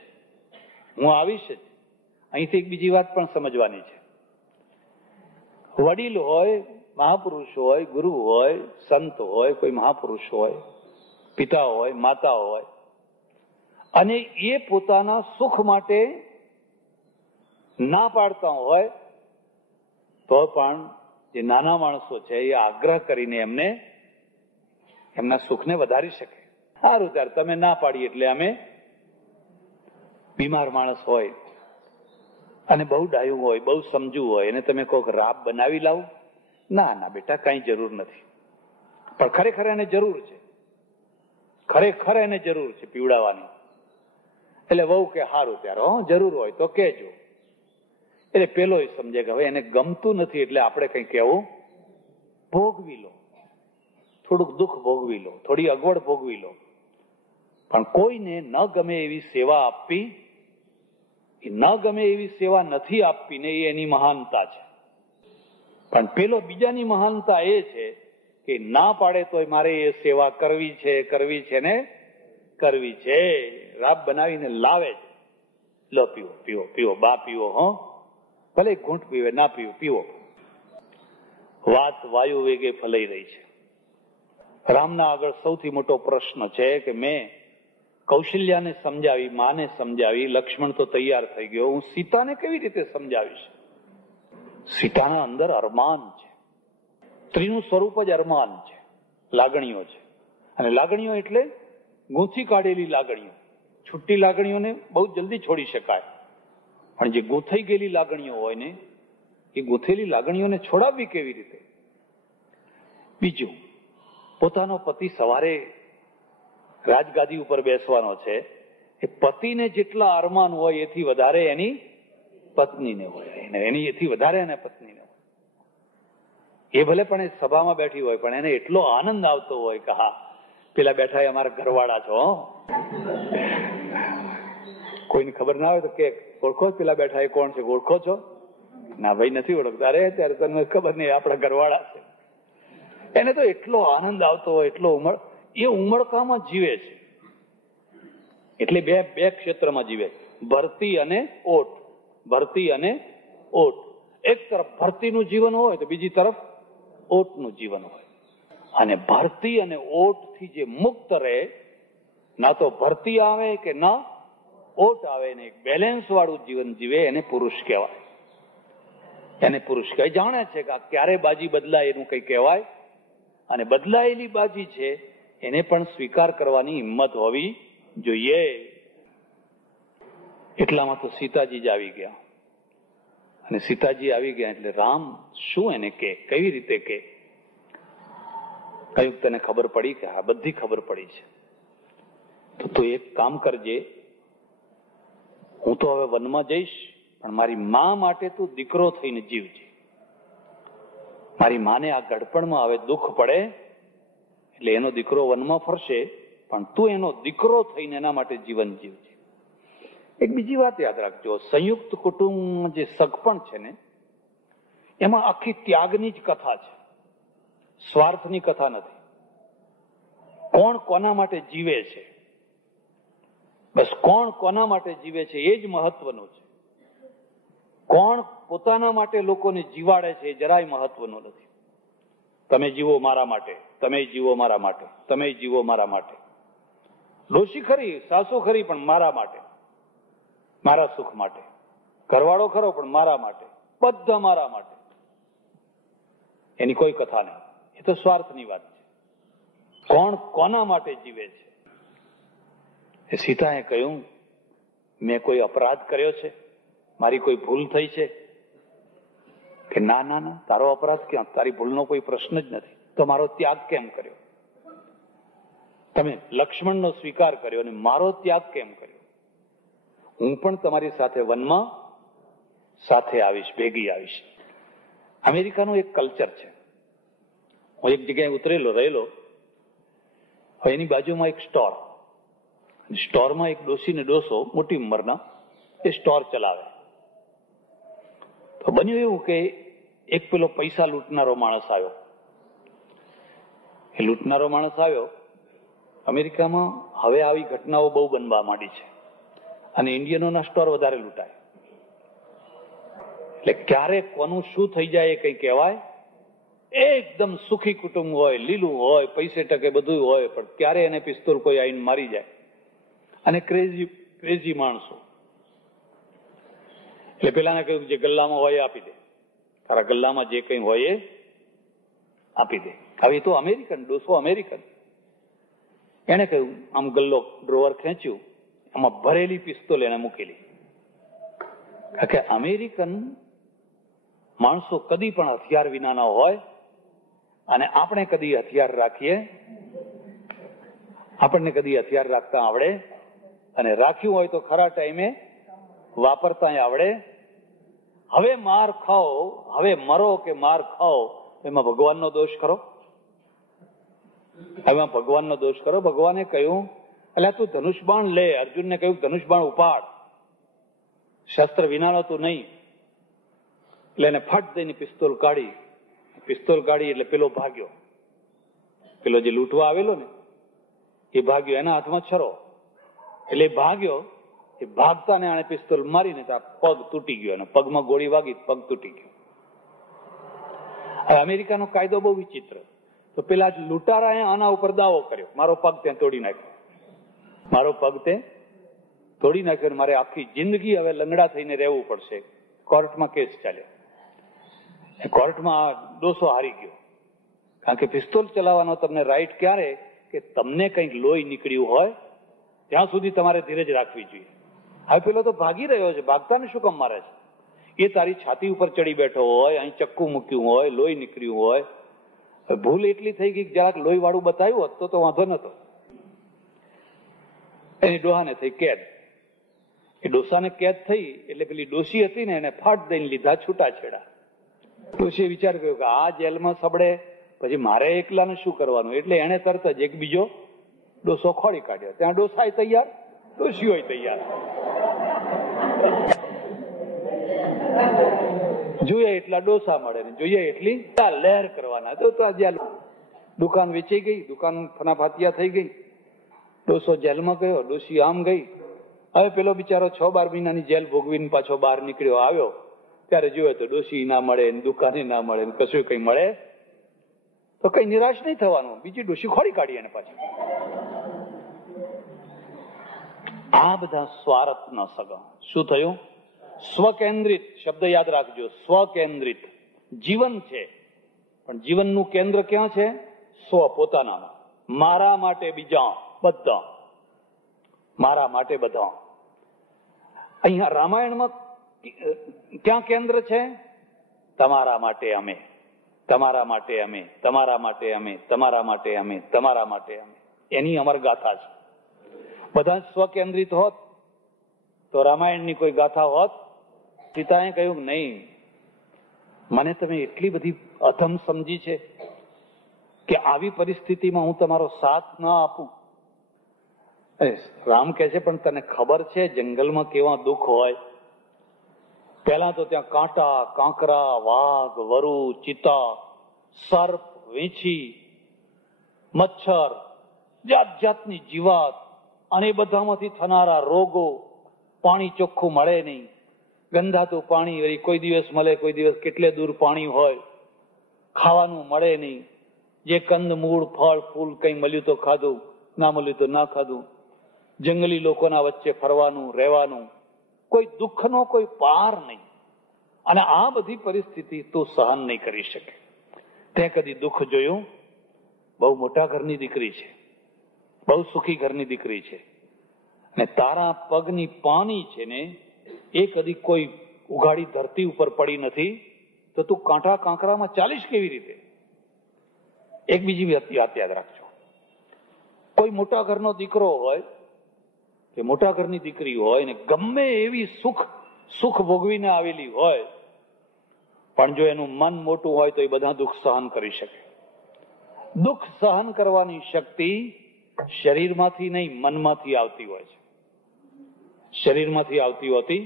હું આવીશ જ. અહીંથી એક બીજી વાત પણ સમજવાની છે. વડીલ હોય, મહાપુરુષ હોય, ગુરુ હોય, સંત હોય, કોઈ મહાપુરુષ હોય, પિતા હોય, માતા હોય, અને એ પોતાના સુખ માટે ના પાડતા હોય તો પણ જે નાના માણસો છે એ આગ્રહ કરીને એમને એમના સુખને વધારી શકે. સારું ત્યારે તમે ના પાડી એટલે અમે, બીમાર માણસ હોય અને બહુ ડાયું હોય, બહુ સમજુ હોય, અને તમે કહો રાબ બનાવી લાવું, ના ના બેટા કઈ જરૂર નથી. પણ ખરેખર એને જરૂર છે, ખરેખર એને જરૂર છે પીવડાવવાની. એટલે વહુ કે સારું ત્યારે જરૂર હોય તો કહેજો. એટલે પેલો સમજે કે હવે એને ગમતું નથી એટલે આપણે કઈ કહેવું, ભોગવી લો, થોડુંક દુઃખ ભોગવી લો, થોડી અગવડ ભોગવી લો. પણ કોઈને ન ગમે એવી સેવા આપવી, એ ન ગમે એવી સેવા નથી આપવી ને, એ એની મહાનતા છે. પણ પેલો બીજાની મહાનતા એ છે કે ના પાડે તોય મારે એ સેવા કરવી છે, કરવી છે ને કરવી છે. રાબ બનાવીને લાવે છે, લો પીવો, પીવો, પીવો, બા પીવો, ભલે ઘૂંટ પીવે, ના પીવો, પીવો. વાત વાયુ વેગે ફલાઈ રહી છે. રામના આગળ સૌથી મોટો પ્રશ્ન છે કે મેં કૌશલ્યાને સમજાવી, માને સમજાવી, લક્ષ્મણ તો તૈયાર થઈ ગયો, હું સીતાને કેવી રીતે સમજાવીશ? સીતાના અંદર અરમાન છે, સ્ત્રીનું સ્વરૂપ જ અરમાન છે, લાગણીઓ છે. અને લાગણીઓ એટલે ગૂંથી કાઢેલી લાગણીઓ. છૂટી લાગણીઓને બહુ જલ્દી છોડી શકાય, પણ જે ગૂંથાઈ ગયેલી લાગણીઓ હોય ને એ ગૂંથેલી લાગણીઓને છોડાવવી કેવી રીતે? બીજું, પોતાનો પતિ સવારે રાજગાદી ઉપર બેસવાનો છે, એ પતિને જેટલા અરમાન હોય એથી વધારે એની પત્નીને હોય, એની એથી વધારે એના પત્નીને હોય. એ ભલે પણ એ સભામાં બેઠી હોય, પણ એને એટલો આનંદ આવતો હોય કે હા, પેલા બેઠા એ અમારા ઘરવાળા છો. કોઈને ખબર ના હોય તો કે ઓળખો પેલા બેઠા એ કોણ છે, ઓળખો છો? ના ભાઈ નથી ઓળખતા. અરે ત્યારે તને ખબર નહીં, આપણા ઘરવાળા છે. એને તો એટલો આનંદ આવતો હોય, એટલો એ ઉમળકામાં જીવે છે. એટલે બે ક્ષેત્રમાં જીવે, ભરતી અને ઓટ. ભરતી અને ઓટ. એક તરફ ભરતીનું જીવન હોય તો બીજી તરફ ઓટનું જીવન હોય. અને ભરતી અને ઓટ થી જે મુક્ત રહે, ના તો ભરતી આવે કે ના ઓટ આવે, ને એક બેલેન્સ વાળું જીવન જીવે, એને પુરુષ કહેવાય. એને પુરુષ કહેવાય. જાણે છે કે ક્યારે બાજી બદલાય એનું કઈ કહેવાય, અને બદલાયેલી બાજી છે એને પણ સ્વીકાર કરવાની હિંમત હોવી જોઈએ. એટલામાં તો સીતાજી જ આવી ગયા. અને સીતાજી આવી ગયા એટલે રામ શું એને કે, કેવી રીતે કે? કયું તને ખબર પડી કે? હા, બધી ખબર પડી છે. તો તું એક કામ કરજે, હું તો હવે વનમાં જઈશ, પણ મારી મા માટે તું દીકરો થઈને જીવજે. મારી માને આ ગડપણમાં હવે દુઃખ પડે એટલે એનો દીકરો વનમાં ફરશે, પણ તું એનો દીકરો થઈને એના માટે જીવન જીવજે. એક બીજી વાત યાદ રાખજો, સંયુક્ત કુટુંબ જે સગપણ છે ને, એમાં આખી ત્યાગની જ કથા છે, સ્વાર્થની કથા નથી. કોણ કોના માટે જીવે છે, બસ કોણ કોના માટે જીવે છે એ જ મહત્વનું છે. કોણ પોતાના માટે લોકોને જીવાડે છે એ જરાય મહત્વનું નથી. તમે જીવો મારા માટે, તમે જીવો મારા માટે, તમે જીવો મારા માટે. ડોશી ખરી, સાસુ ખરી, પણ મારા માટે, મારા સુખ માટે. ઘરવાળો ખરો, પણ મારા માટે, બધા મારા માટે. એની કોઈ કથા નહીં. એ તો સ્વાર્થની વાત છે. કોણ કોના માટે જીવે છે? એ સીતાએ કહ્યું, મેં કોઈ અપરાધ કર્યો છે? મારી કોઈ ભૂલ થઈ છે? કે ના ના ના, તારો અપરાધ ક્યાં, તારી ભૂલનો કોઈ પ્રશ્ન જ નથી. તો મારો ત્યાગ કેમ કર્યો? તમે લક્ષ્મણનો સ્વીકાર કર્યો અને મારો ત્યાગ કેમ કર્યો? હું પણ તમારી સાથે વનમાં સાથે આવીશ, ભેગી આવીશ. અમેરિકાનું એક કલ્ચર છે. હું એક જગ્યાએ રહેલો. હવે એની બાજુમાં એક સ્ટોરમાં એક ડોસી ને ડોસો, મોટી ઉંમરના, એ સ્ટોર ચલાવે. તો બન્યું એવું કે એક પેલો પૈસા લૂંટનારો માણસ આવ્યો. એ લૂંટનારો માણસ આવ્યો. અમેરિકામાં હવે આવી ઘટનાઓ બહુ બનવા માંડી છે, અને ઇન્ડિયનોના સ્ટોર વધારે લૂંટાય. એટલે ક્યારે કોનું શું થઈ જાય એ કઈ કહેવાય. એકદમ સુખી કુટુંબ હોય, લીલું હોય, પૈસે ટકે બધું હોય, પણ ક્યારે એને પિસ્તોલ કોઈ આવીને મારી જાય. અને ક્રેઝી માણસો. એટલે પેલાને કહ્યું જે ગલ્લામાં હોય આપી દે, તારા ગલ્લામાં જે કઈ હોય એ આપી દે. હવે તો અમેરિકન, ડોસો અમેરિકન. એને કહ્યું, આમ ગલ્લો ડ્રોવર ખેંચ્યું, આમાં ભરેલી પિસ્તોલ એને મૂકેલી. કારણ કે અમેરિકન માણસો કદી પણ હથિયાર વિનાના હોય, અને આપણે કદી હથિયાર રાખીએ, આપણને કદી હથિયાર રાખતા આવડે, અને રાખ્યું હોય તો ખરા ટાઈમે વાપરતા આવડે. હવે માર ખાઓ, હવે મરો કે માર ખાઓ, એમાં ભગવાનનો દોષ ખરો? એમાં ભગવાનનો દોષ કરો? ભગવાને કહ્યું, એટલે તું ધનુષબાણ લે. અર્જુનને કહ્યું ધનુષબાણ ઉપાડ, શસ્ત્ર વિનાનો તું નહીં. એટલે એને ફટ દઈને પિસ્તોલ કાઢી એટલે પેલો ભાગ્યો. પેલો જે લૂંટવા આવેલો ને એ ભાગ્યો, એના હાથમાં છરો. એટલે ભાગ્યો, એ ભાગતા ને આને પિસ્તોલ મારીને પગ તૂટી ગયો, અને પગમાં ગોળી વાગી, પગ તૂટી ગયો. હવે અમેરિકાનો કાયદો બહુ વિચિત્ર. તો પેલા લૂંટારાએ આના ઉપર દાવો કર્યો, મારો પગ ત્યાં તોડી નાખ્યો, મારો પગ તે તોડી નાખ્યો, મારે આખી જિંદગી હવે લંગડા થઈને રહેવું પડશે. કોર્ટમાં કેસ ચાલ્યો. કોર્ટમાં ડોસો હારી ગયો. કારણ કે પિસ્તોલ ચલાવવાનો તમને રાઈટ ક્યારે કે તમને કંઈક લોહી નીકળ્યું હોય ત્યાં સુધી તમારે ધીરજ રાખવી જોઈએ. હવે પેલો તો ભાગી રહ્યો છે, ભાગતાને શું કામ મારે છે? એ તારી છાતી ઉપર ચડી બેઠો હોય, અહીં ચક્કુ મૂક્યું હોય, લોહી નીકળ્યું હોય, ભૂલ એટલી થઈ ગઈ જરાક લોહી વાળું બતાવ્યું હોત તો વાંધો નતો. એની ડોહાને થઈ કેદ. એ ડોસાને કેદ થઈ એટલે પેલી ડોસી હતી ને એને ફાટ દઈને લીધા છૂટાછેડા. ડોશીએ વિચાર કર્યો કે આ જેલમાં સબડે પછી મારે એકલાને શું કરવાનું, એટલે એને તરત જ એક બીજો ડોસો ખોળી કાઢ્યો. ત્યાં ડોસાય તૈયાર, ડોશીઓય તૈયાર. જોઈએ એટલા ડોસા મળે ને જોઈએ એટલી લહેર કરવાના. તો જ્યાં દુકાન વેચાઈ ગઈ, દુકાન ફનાફાતિયા થઈ ગઈ, ડોસો જેલમાં ગયો, ડોસી આમ ગઈ. હવે પેલો બિચારો 6-12 મહિનાની જેલ ભોગવીને પાછો બહાર નીકળ્યો, આવ્યો ત્યારે જોયો તો ડોસી ના મળે, દુકાને ના મળે, કશું કઈ મળે તો કઈ નિરાશ નહીં થવાનું, બીજી ડોસી ખોડી કાઢી એને પાછી. આ બધા સ્વાર્થ ન સગા. શું થયું? સ્વકેન્દ્રિત. શબ્દ યાદ રાખજો, સ્વકેન્દ્રિત. જીવન છે પણ જીવનનું કેન્દ્ર ક્યાં છે? સ્વ, પોતાના. મારા માટે બીજા બધા, મારા માટે બધા. અહીંયા રામાયણમાં ક્યાં કેન્દ્ર છે? તમારા માટે અમે, તમારા માટે અમે, તમારા માટે અમે, તમારા માટે અમે, તમારા માટે અમે. એની અમર ગાથા છે. બધા સ્વકેન્દ્રિત હોત તો રામાયણની કોઈ ગાથા હોત? સીતાએ કહ્યું નહીં, મને તમે એટલી બધી અધમ સમજી છે કે આવી પરિસ્થિતિમાં હું તમારો સાથ ના આપું. રામ કહે છે પણ તને ખબર છે જંગલમાં કેવા દુઃખ હોય? પેલા તો ત્યાં કાંટા, કાંકરા, વાઘ, વરુ, ચિત્તા, સર્પ, વીંછી, મચ્છર, જાત જાતની જીવાત, અને બધામાંથી થનારા રોગો, પાણી ચોખ્ખું મળે નહીં, ગંધાતું પાણી વળી કોઈ દિવસ મળે, કોઈ દિવસ કેટલે દૂર પાણી હોય, ખાવાનું મળે નહીં, જે કંદ મૂળ ફળ ફૂલ કઈ મળ્યું તો ખાધું, ના મળ્યું તો ના ખાધું, જંગલી લોકોના વચ્ચે ફરવાનું, રહેવાનું, કોઈ દુઃખનો કોઈ પાર નહીં. અને આ બધી પરિસ્થિતિ તું સહન નહીં કરી શકે. તે કદી દુઃખ જોયું? બહુ મોટા ઘરની દીકરી છે, બહુ સુખી ઘરની દીકરી છે, અને તારા પગની પાની છે ને એ કદી કોઈ ઉઘાડી ધરતી ઉપર પડી નથી, તો તું કાંટા કાંકરામાં ચાલીશ કેવી રીતે? એક બીજી વાત યાદ રાખજો. કોઈ મોટા ઘરનો દીકરો હોય કે મોટા ઘરની દીકરી હોય ને ગમે એવી સુખ ભોગવીને આવેલી હોય, પણ જો એનું મન મોટું હોય તો એ બધા દુઃખ સહન કરી શકે. દુઃખ સહન કરવાની શક્તિ શરીરમાંથી નહીં, મનમાંથી આવતી હોય છે. શરીરમાંથી આવતી હોતી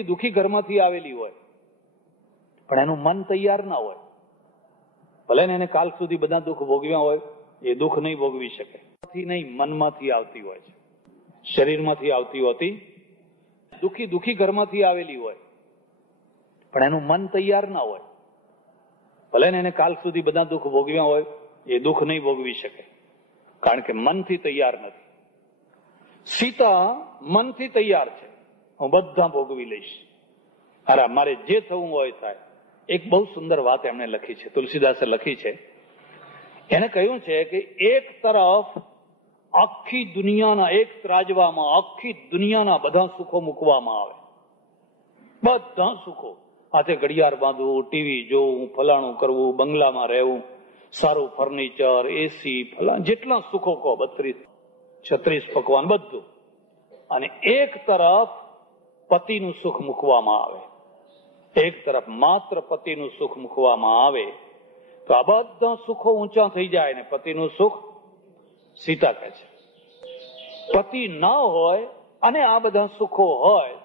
દુઃખી ઘરમાંથી આવેલી હોય, પણ એનું મન તૈયાર ના હોય. ભલે ને એને કાલ સુધી બધા દુઃખ ભોગવ્યા હોય, એ દુઃખ નહીં ભોગવી શકે. નહીં, મનમાંથી આવતી હોય છે. શરીરમાંથી આવતી હોતી દુઃખી ઘરમાંથી આવેલી હોય, પણ એનું મન તૈયાર ના હોય. ભલે ને એને કાલ સુધી બધા દુઃખ ભોગવ્યા હોય, એ દુઃખ નહીં ભોગવી શકે, કારણ કે મનથી તૈયાર નથી. સીતા મનથી તૈયાર છે, હું બધા ભોગવી લઈશ, અરે મારે જે થવું હોય થાય. એક બહુ સુંદર વાત એમણે લખી છે, તુલસીદાસે લખી છે. એને કહ્યું છે કે એક તરફ આખી દુનિયાના એક ત્રાજવામાં આખી દુનિયાના બધા સુખો મૂકવામાં આવે, બધા સુખો. હાથે ઘડિયાળ બાંધવું, ટીવી જોવું, ફલાણું કરવું, બંગલામાં રહેવું, સારું ફર્નિચર, એસી, ફલાણ જેટલા સુખો કહો, 32-36 પકવાન બધું. અને એક તરફ પતિનું સુખ મૂકવામાં આવે, એક તરફ માત્ર પતિનું સુખ મૂકવામાં આવે, તો આ બધા સુખો ઊંચા થઈ જાય ને પતિનું સુખ. સીતા કહે છે પતિ ના હોય અને આ બધા સુખો હોય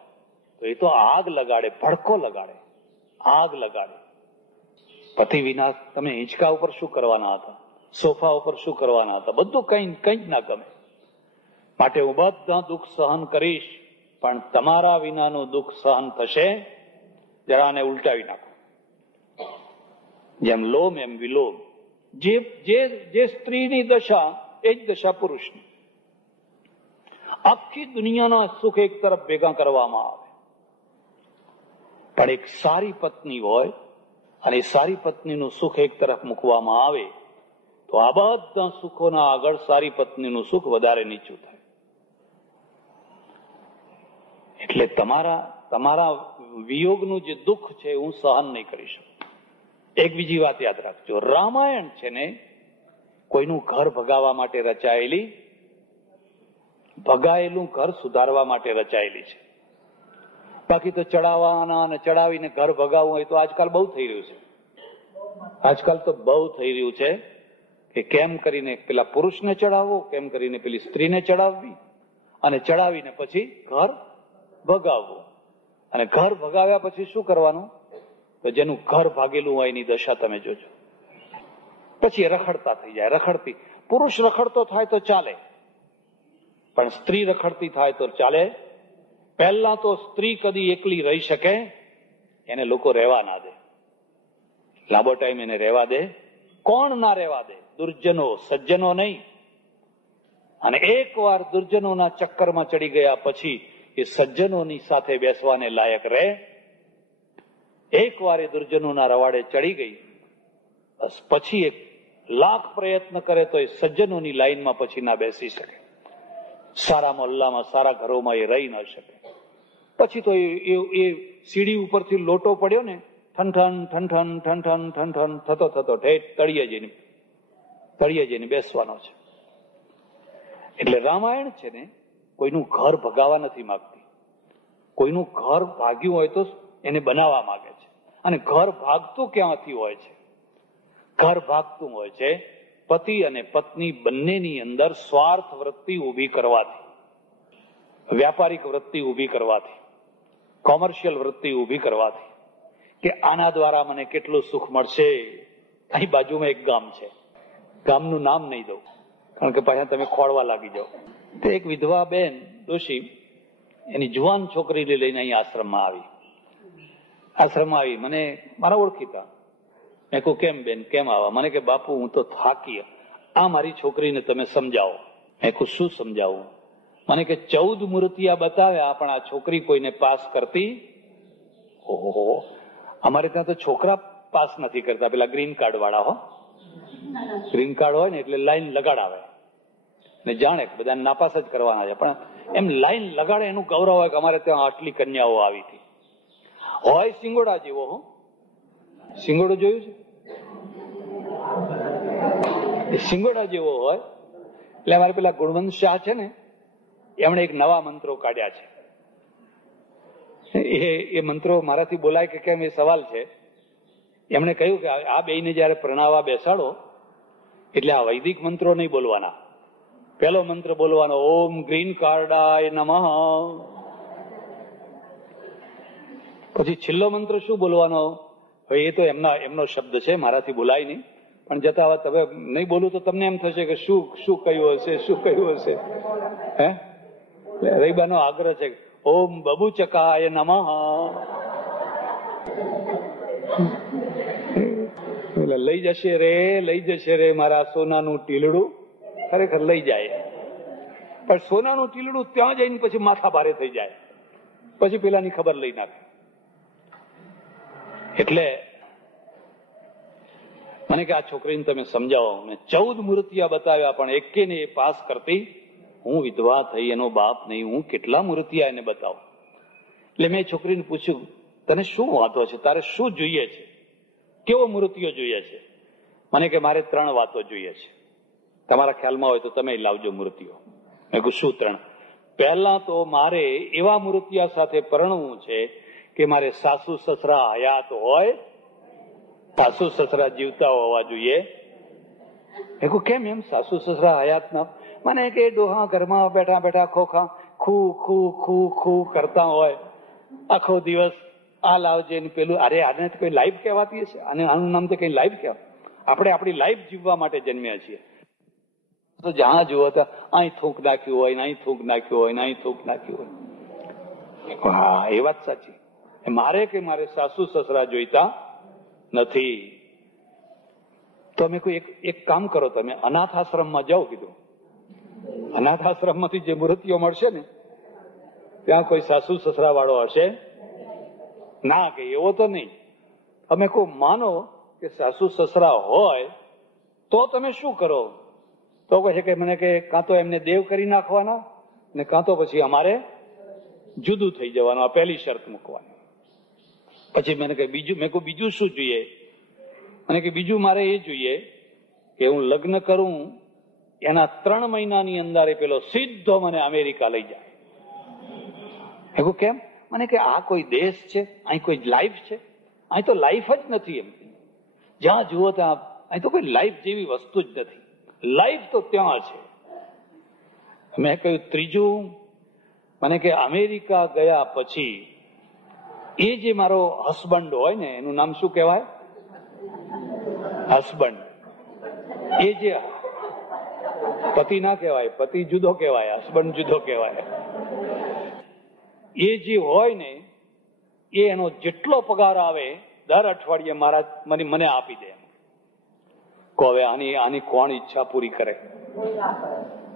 તો એ તો આગ લગાડે, ભડકો લગાડે, આગ લગાડે. પતિ વિના તમે હિંચકા ઉપર શું કરવાના હતા, સોફા ઉપર શું કરવાના હતા, બધું કઈ જ ના ગમે. માટે હું બધા દુઃખ સહન કરીશ, પણ તમારા વિનાનું દુઃખ સહન થશે? જરાને ઉલટાવી નાખો. જેમ લોમ એમ વિલોમ. જે સ્ત્રીની દશા એ જ દશા પુરુષની. આખી દુનિયાના સુખ એક તરફ ભેગા કરવામાં આવે, પણ એક સારી પત્ની હોય અને સારી પત્નીનું સુખ એક તરફ મૂકવામાં આવે તો આ બધા સુખોના આગળ સારી પત્નીનું સુખ વધારે નીચું થાય. એટલે તમારા વિયોગનું જે દુઃખ છે હું સહન નહીં કરી શકું. એક બીજી વાત યાદ રાખજો, રામાયણ છે ને કોઈનું ઘર ભગાવવા માટે રચાયેલી, ભગાયેલું ઘર સુધારવા માટે રચાયેલી છે. બાકી તો ચડાવવાના અને ચડાવીને ઘર ભગાવવું હોય તો આજકાલ બહુ થઈ રહ્યું છે. આજકાલ તો બહુ થઈ રહ્યું છે કે કેમ કરીને પેલા પુરુષને ચડાવવો, કેમ કરીને પેલી સ્ત્રીને ચડાવવી અને ચડાવીને પછી ઘર ભગાવવું. અને ઘર ભગાવ્યા પછી શું કરવાનું? તો જેનું ઘર ભાગેલું હોય એની દશા તમે જોજો. પછી રખડતા થઈ જાય. રખડતી પુરુષ રખડતો થાય તો ચાલે, પણ સ્ત્રી રખડતી થાય તો ચાલે? પહેલા તો સ્ત્રી કદી એકલી રહી શકે? એને લોકો રહેવા ના દે. લાંબો ટાઈમ એને રહેવા દે? કોણ ના રહેવા દે? દુર્જનો, સજ્જનો નહીં. અને એકવાર દુર્જનોના ચક્કરમાં ચડી ગયા પછી એ સજ્જનોની સાથે બેસવાને લાયક રહે? એકવાર એ દુર્જનોના રવાડે ચડી ગઈ બસ પછી એક લાખ પ્રયત્ન કરે તો એ સજ્જનોની લાઈનમાં પછી ના બેસી શકે. સારા મોહલ્લામાં, સારા ઘરોમાં એ રહી ન શકે. પછી તો એ સીડી ઉપરથી લોટો પડ્યો ને, ઠનઠન ઠનઠન ઠનઠન ઠનઠન થતો થતો ઠેઠ તળિયે જઈને બેસવાનો છે. એટલે રામાયણ છે ને કોઈનું ઘર ભગાવા નથી માંગતી. કોઈનું ઘર ભાગ્યું હોય તો એને બનાવવા માંગે છે. અને ઘર ભાગતું ક્યાંથી હોય છે? ઘર ભાગતું હોય છે પતિ અને પત્ની બંનેની અંદર સ્વાર્થ વૃત્તિ ઉભી કરવાથી, વ્યાપારિક વૃત્તિ ઉભી કરવાથી, કોમર્શિયલ વૃત્તિ ઉભી કરવાથી કે આના દ્વારા મને કેટલું સુખ મળશે. અહીં બાજુમાં એક ગામ છે, ગામનું નામ નહીં દઉં કારણ કે પાછા તમે ખોળવા લાગી જાઓ. તે એક વિધવા બેન ડોશી એની જુવાન છોકરીને લઈને અહીં આશ્રમમાં આવી. મને મારા ઓળખીતા. મેં કહું કેમ બેન, કેમ આવા? મને કે બાપુ હું તો થાકી, આ મારી છોકરીને તમે સમજાવો. મેં કહું શું સમજાવું? મને કે 14 મૂર્તિયા બતાવ્યા પણ આ છોકરી કોઈને પાસ કરતી. ઓહો, અમારે ત્યાં તો છોકરા પાસ નથી કરતા, પેલા ગ્રીન કાર્ડ વાળા. ગ્રીન કાર્ડ હોય ને એટલે લાઈન લગાડાવે ને જાણે બધાને નાપાસ જ કરવાના છે, પણ એમ લાઈન લગાડે એનું ગૌરવ હોય કે અમારે ત્યાં આટલી કન્યાઓ આવી હતી. હોય સિંગોડા જેવો. સિંગોડો જોયું છે? સિંગોડા જેવો હોય. એટલે અમારે પેલા ગુણવંત શાહ છે ને, એમણે એક નવા મંત્રો કાઢ્યા છે. એ મંત્રો મારાથી બોલાય કે કેમ એ સવાલ છે. એમણે કહ્યું કે આ બેયને જયારે પ્રણાવવા બેસાડો એટલે આ વૈદિક મંત્રો નહીં બોલવાના. પહેલો મંત્ર બોલવાનો ઓમ ગ્રીન કાર્ડાય નમઃ. પછી છેલ્લો મંત્ર શું બોલવાનો? હવે એ તો એમનો શબ્દ છે, મારાથી બોલાય નહીં, પણ જતા હવે તમે નહીં બોલું તો તમને એમ થશે કે શું કહ્યું હશે. હે રહીબાનો આગ્રહ છે ઓમ બબુચકાય નમઃ. લઈ જશે રે મારા સોનાનું ટીલડું. ખરેખર લઈ જાય, પણ સોનાનું ટીલડું ત્યાં જઈને પછી માથા ભારે થઈ જાય, પછી પેલાની ખબર લઈ નાખે. એટલે મને કે આ છોકરીને તમે સમજાવો. મેં 14 મૂર્તિયા બતાવ્યા પણ એકેને એ પાસ કરતી. હું વિધવા થઈ, એનો બાપ નહીં, હું કેટલા મૂર્તિયા એને બતાવું. એટલે મેં છોકરીને પૂછ્યું તને શું વાતો છે, તારે શું જોઈએ છે, કેવો મૂર્તિઓ જોઈએ છે? મને કે મારે 3 વાતો જોઈએ છે. તમારા ખ્યાલમાં હોય તો તમે લાવજો મૂર્તિઓ. મેં કહ્યું શું 3? પહેલા તો મારે એવા મૂર્તિયા સાથે પરણવું છે કે મારે સાસુ સસરા હયાત હોય, સાસુ સસરા જીવતા હોવા જોઈએ. મેં કહ્યું કેમ એમ સાસુ સસરા હયાત ના? મને કે ડોહા ઘરમાં બેઠા બેઠા ખોખા ખુ ખુ ખુ ખુ કરતા હોય આખો દિવસ. આ લાવજે ને પેલું. અરે આને તો કઈ લાઈફ કહેવાતી હશે? અને આનું નામ તો કઈ લાઈફ કહેવાય? આપણે આપણી લાઈફ જીવવા માટે જન્મ્યા છીએ. તો જ્યાં જુઓ તો અહીં થૂંક નાખ્યું હોય ને અહીં થૂંક નાખ્યું હોય ને અહીં થૂંક નાખ્યું હોય. હા એ વાત સાચી. મારે સાસુ સસરા જોઈતા નથી. તો અમે કોઈ એક કામ કરો, તમે અનાથ આશ્રમમાં જાઓ. કીધું અનાથ આશ્રમમાંથી જે મૂર્તિઓ મળશે ને ત્યાં કોઈ સાસુ સસરા વાળો હશે ના? કે એવો તો નહીં. અમે કોઈ માનો કે સાસુ સસરા હોય તો તમે શું કરો? તો કહે કે મને કે કાં તો એમને દેવ કરી નાખવાના ને કાં તો પછી અમારે જુદું થઈ જવાનું. આ પહેલી શરત મૂકવાની. પછી મેં કહ્યું બીજું શું જોઈએ? મને કે બીજું મારે એ જોઈએ કે હું લગ્ન કરું એના 3 મહિનાની અંદર એ પેલો સીધો મને અમેરિકા લઈ જાય. એવું કેમ? મને કે આ કોઈ દેશ છે? અહીં કોઈ લાઈફ છે? અહીં તો લાઈફ જ નથી. એમ જ્યાં જુઓ ત્યાં અહીં તો કોઈ લાઈફ જેવી વસ્તુ જ નથી. લાઈફ તો ત્યાં છે. મેં કહ્યું ત્રીજું, મને કે અમેરિકા ગયા પછી એ જે મારો હસબન્ડ હોય ને, એનું નામ શું કહેવાય? હસબન્ડ. એ જે પતિ ના કહેવાય, પતિ જુદો કહેવાય, હસબન્ડ જુદો કહેવાય. એ જે હોય ને એ એનો જેટલો પગાર આવે દર અઠવાડિયે મને આપી દે. કહો હવે આની કોણ ઈચ્છા પૂરી કરે?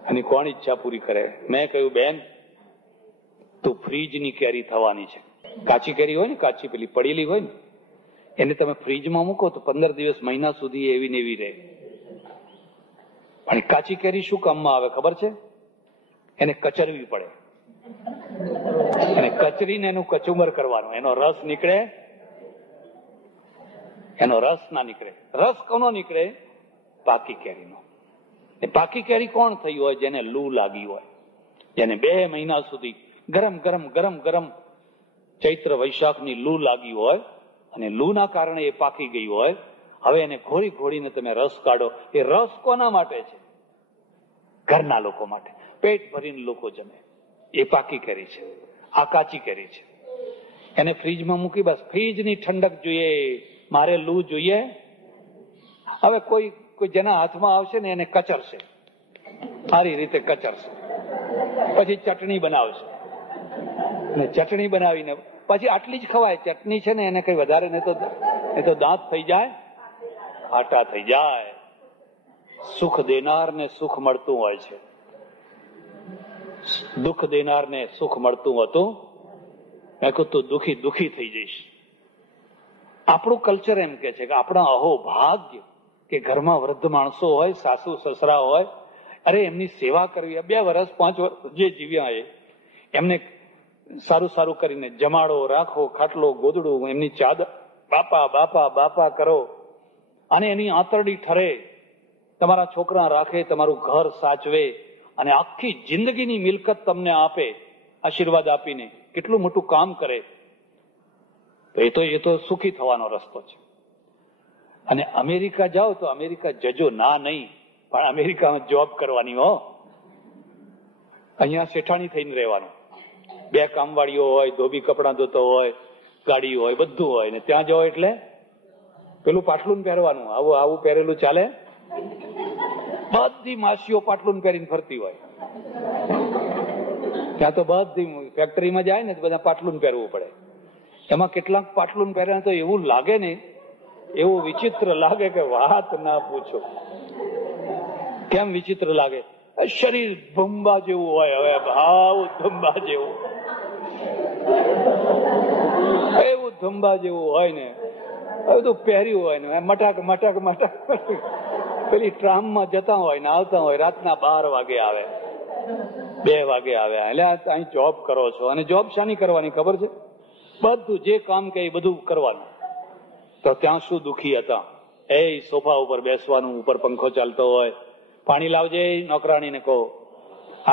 આની કોણ ઈચ્છા પૂરી કરે? મેં કહ્યું બેન, તું ફ્રીજની કેરી થવાની છે. કાચી કેરી હોય ને, કાચી પેલી પડેલી હોય ને, એને તમે ફ્રીજમાં મૂકો તો 15 દિવસ મહિના સુધી એવી ને એવી રહે. પણ કાચી કેરી શું કામમાં આવે ખબર છે? એને કચરવી પડે. અને કચરીને એનું કચુંબર કરવાનું. એનો રસ નીકળે? એનો રસ ના નીકળે. રસ કોનો નીકળે? પાકી કેરીનો. એ પાકી કેરી કોણ થઈ હોય? જેને લૂ લાગી હોય, જેને 2 મહિના સુધી ગરમ ગરમ ગરમ ગરમ ચૈત્ર વૈશાખની લૂ લાગી હોય અને લૂના કારણે એ પાકી ગઈ હોય. હવે એને ઘોળીને તમે રસ કાઢો. એ રસ કોના માટે છે? ઘરના લોકો માટે. પેટ ભરીને લોકો જમે. એ પાકી કેરી છે. આ કાચી કેરી છે. એને ફ્રીજમાં મૂકી, બસ ફ્રીજની ઠંડક જોઈએ, મારે લૂ જોઈએ. હવે કોઈ જેના હાથમાં આવશે ને એને કચરશે, સારી રીતે કચરશે. પછી ચટણી બનાવશે ને ચટણી બનાવીને પછી આટલી જ ખવાય. ચટણી છે ને એને કઈ વધારે નહીં તો દાંત થઈ જાય, ખાટા થઈ જાય. સુખ દેનાર ને સુખ મળતું હોય છે, દુઃખ દેનાર ને સુખ મળતું હતું. મેં કહ્યું તું દુઃખી થઈ જઈશ. આપણું કલ્ચર એમ કે છે કે આપણા અહો ભાગ્ય કે ઘરમાં વૃદ્ધ માણસો હોય, સાસુ સસરા હોય, અરે એમની સેવા કરવી. 2 વર્ષ 5 વર્ષ જે જીવ્યા એમને સારું કરીને જમાડો, રાખો, ખાટલો ગોદડું, એમની ચાદર બાપા બાપા બાપા કરો અને એની આંતરડી ઠરે. તમારા છોકરા રાખે, તમારું ઘર સાચવે અને આખી જિંદગીની મિલકત તમને આપે આશીર્વાદ આપીને. કેટલું મોટું કામ કરે. તો એ તો સુખી થવાનો રસ્તો છે. અને અમેરિકા જાઓ તો અમેરિકા જજો ના નહીં, પણ અમેરિકામાં જોબ કરવાની હો. અહીંયા શેઠાણી થઈને રહેવાનું. 2 કામવાળીઓ હોય, ધોબી કપડાં ધોતો હોય, ગાડી હોય, બધું હોય. ને ત્યાં જાઓ એટલે પેલું પાટલું પહેરવાનું. આવું પહેરેલું ચાલે? બધી માસીઓ પાટલું પહેરીને ફરતી હોય. ત્યાં તો બધી ફેક્ટરીમાં જાય ને બધા પાટલું પહેરવું પડે. એમાં કેટલાક પાટલું પહેર્યા તો એવું લાગે ને, એવું વિચિત્ર લાગે કે વાત ના પૂછો. કેમ વિચિત્ર લાગે? શરીર ધુંબા જેવું હોય. હવે ભાવ ધુંબા જેવું, એવું ધુંબા જેવું હોય ને, બધું પહેર્યું હોય ને, મટાક મટાક મટાક પેલી ટ્રામમાં જતા હોય ને આવતા હોય. રાતના 12 વાગે આવે, 2 વાગે આવે. એટલે અહીં જોબ કરો છો. અને જોબ શાની કરવાની ખબર છે? બધું જે કામ કે બધું કરવાનું. તો ત્યાં શું દુખી હતા? એ સોફા ઉપર બેસવાનું, ઉપર પંખો ચાલતો હોય. પાણી લાવજે, નોકરાણીને કહો.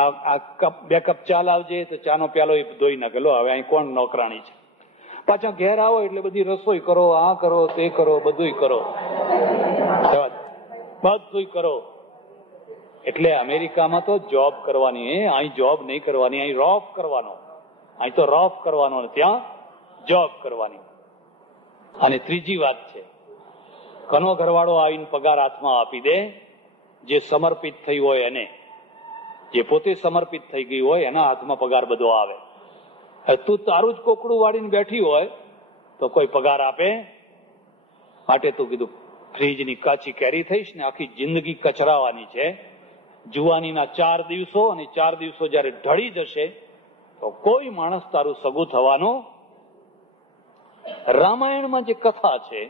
આ કપ 2 કપ ચા લાવજે, તો ચાનો પ્યાલો એ ધોઈ નાખે. લો હવે અહીં કોણ નોકરાણી છે? પાછા ઘેર આવો એટલે બધી રસોઈ કરો, આ કરો, તે કરો, બધું કરો, બધું કરો. એટલે અમેરિકામાં તો જોબ કરવાની. અહીં જોબ નહીં કરવાની, અહીં રોફ કરવાનો. અહીં તો રોફ કરવાનો, ત્યાં જોબ કરવાની. અને ત્રીજી વાત છે, કનો ઘરવાળો આવીને પગાર હાથમાં આપી દે, જે સમર્પિત થઈ હોય એને, જે પોતે સમર્પિત થઈ ગઈ હોય એના હાથમાં પગાર બધો આવે. તું તારું જ કોકડું વાળીને બેઠી હોય તો કોઈ પગાર આપે? માટે તું કીધું ફ્રીજની કાચી કેરી થઈશ ને આખી જિંદગી કચરાવાની છે. જુવાનીના 4 દિવસો અને 4 દિવસો જયારે ઢળી જશે તો કોઈ માણસ તારું સગું થવાનું. રામાયણમાં જે કથા છે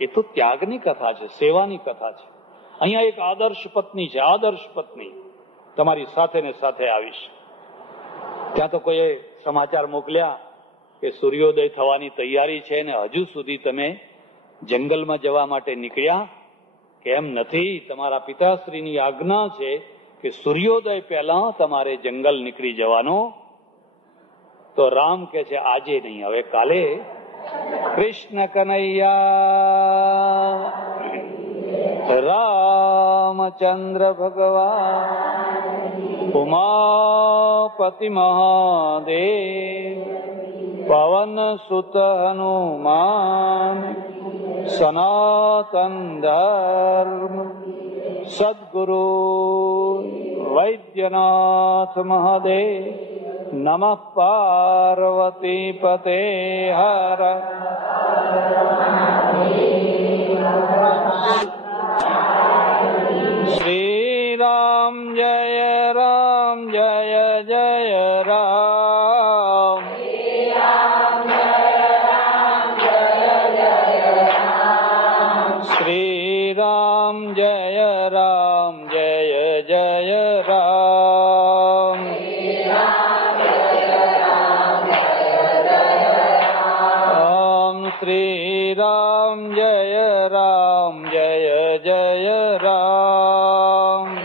એ તો ત્યાગની કથા છે, સેવાની કથા છે. અહીંયા એક આદર્શ પત્ની છે, આદર્શ પત્ની તમારી સાથે ને સાથે આવીશ. ત્યાં તો કોઈ સમાચાર મોકલ્યા કે સૂર્યોદય થવાની તૈયારી છે ને હજુ સુધી તમે જંગલમાં જવા માટે નીકળ્યા કેમ નથી? તમારા પિતાશ્રીની આજ્ઞા છે કે સૂર્યોદય પહેલા તમારે જંગલ નીકળી જવાનો. તો રામ કે છે આજે નહીં, હવે કાલે. કૃષ્ણ કનૈયા રામચંદ્ર ભગવાન ઉમાપતિ મહાદેવ પવન સુત હનુમાન સનાતન ધર્મ સદગુરુ વૈદ્યનાથ મહાદેવ નમઃ પાર્વતી પતે હર. શ્રી રામ જય રામ જય જય રામ. શ્રી રામ જય રામ જય જય રામ. શ્રી રામ જય રામ જય જય રામ.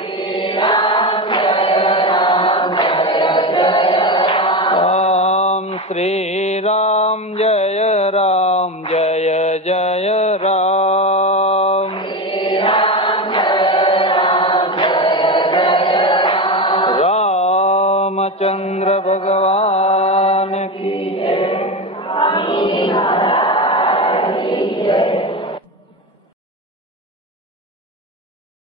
શ્રી રામ જય રામ જય જય રામ. રામચંદ્ર ભગવાન કી જય.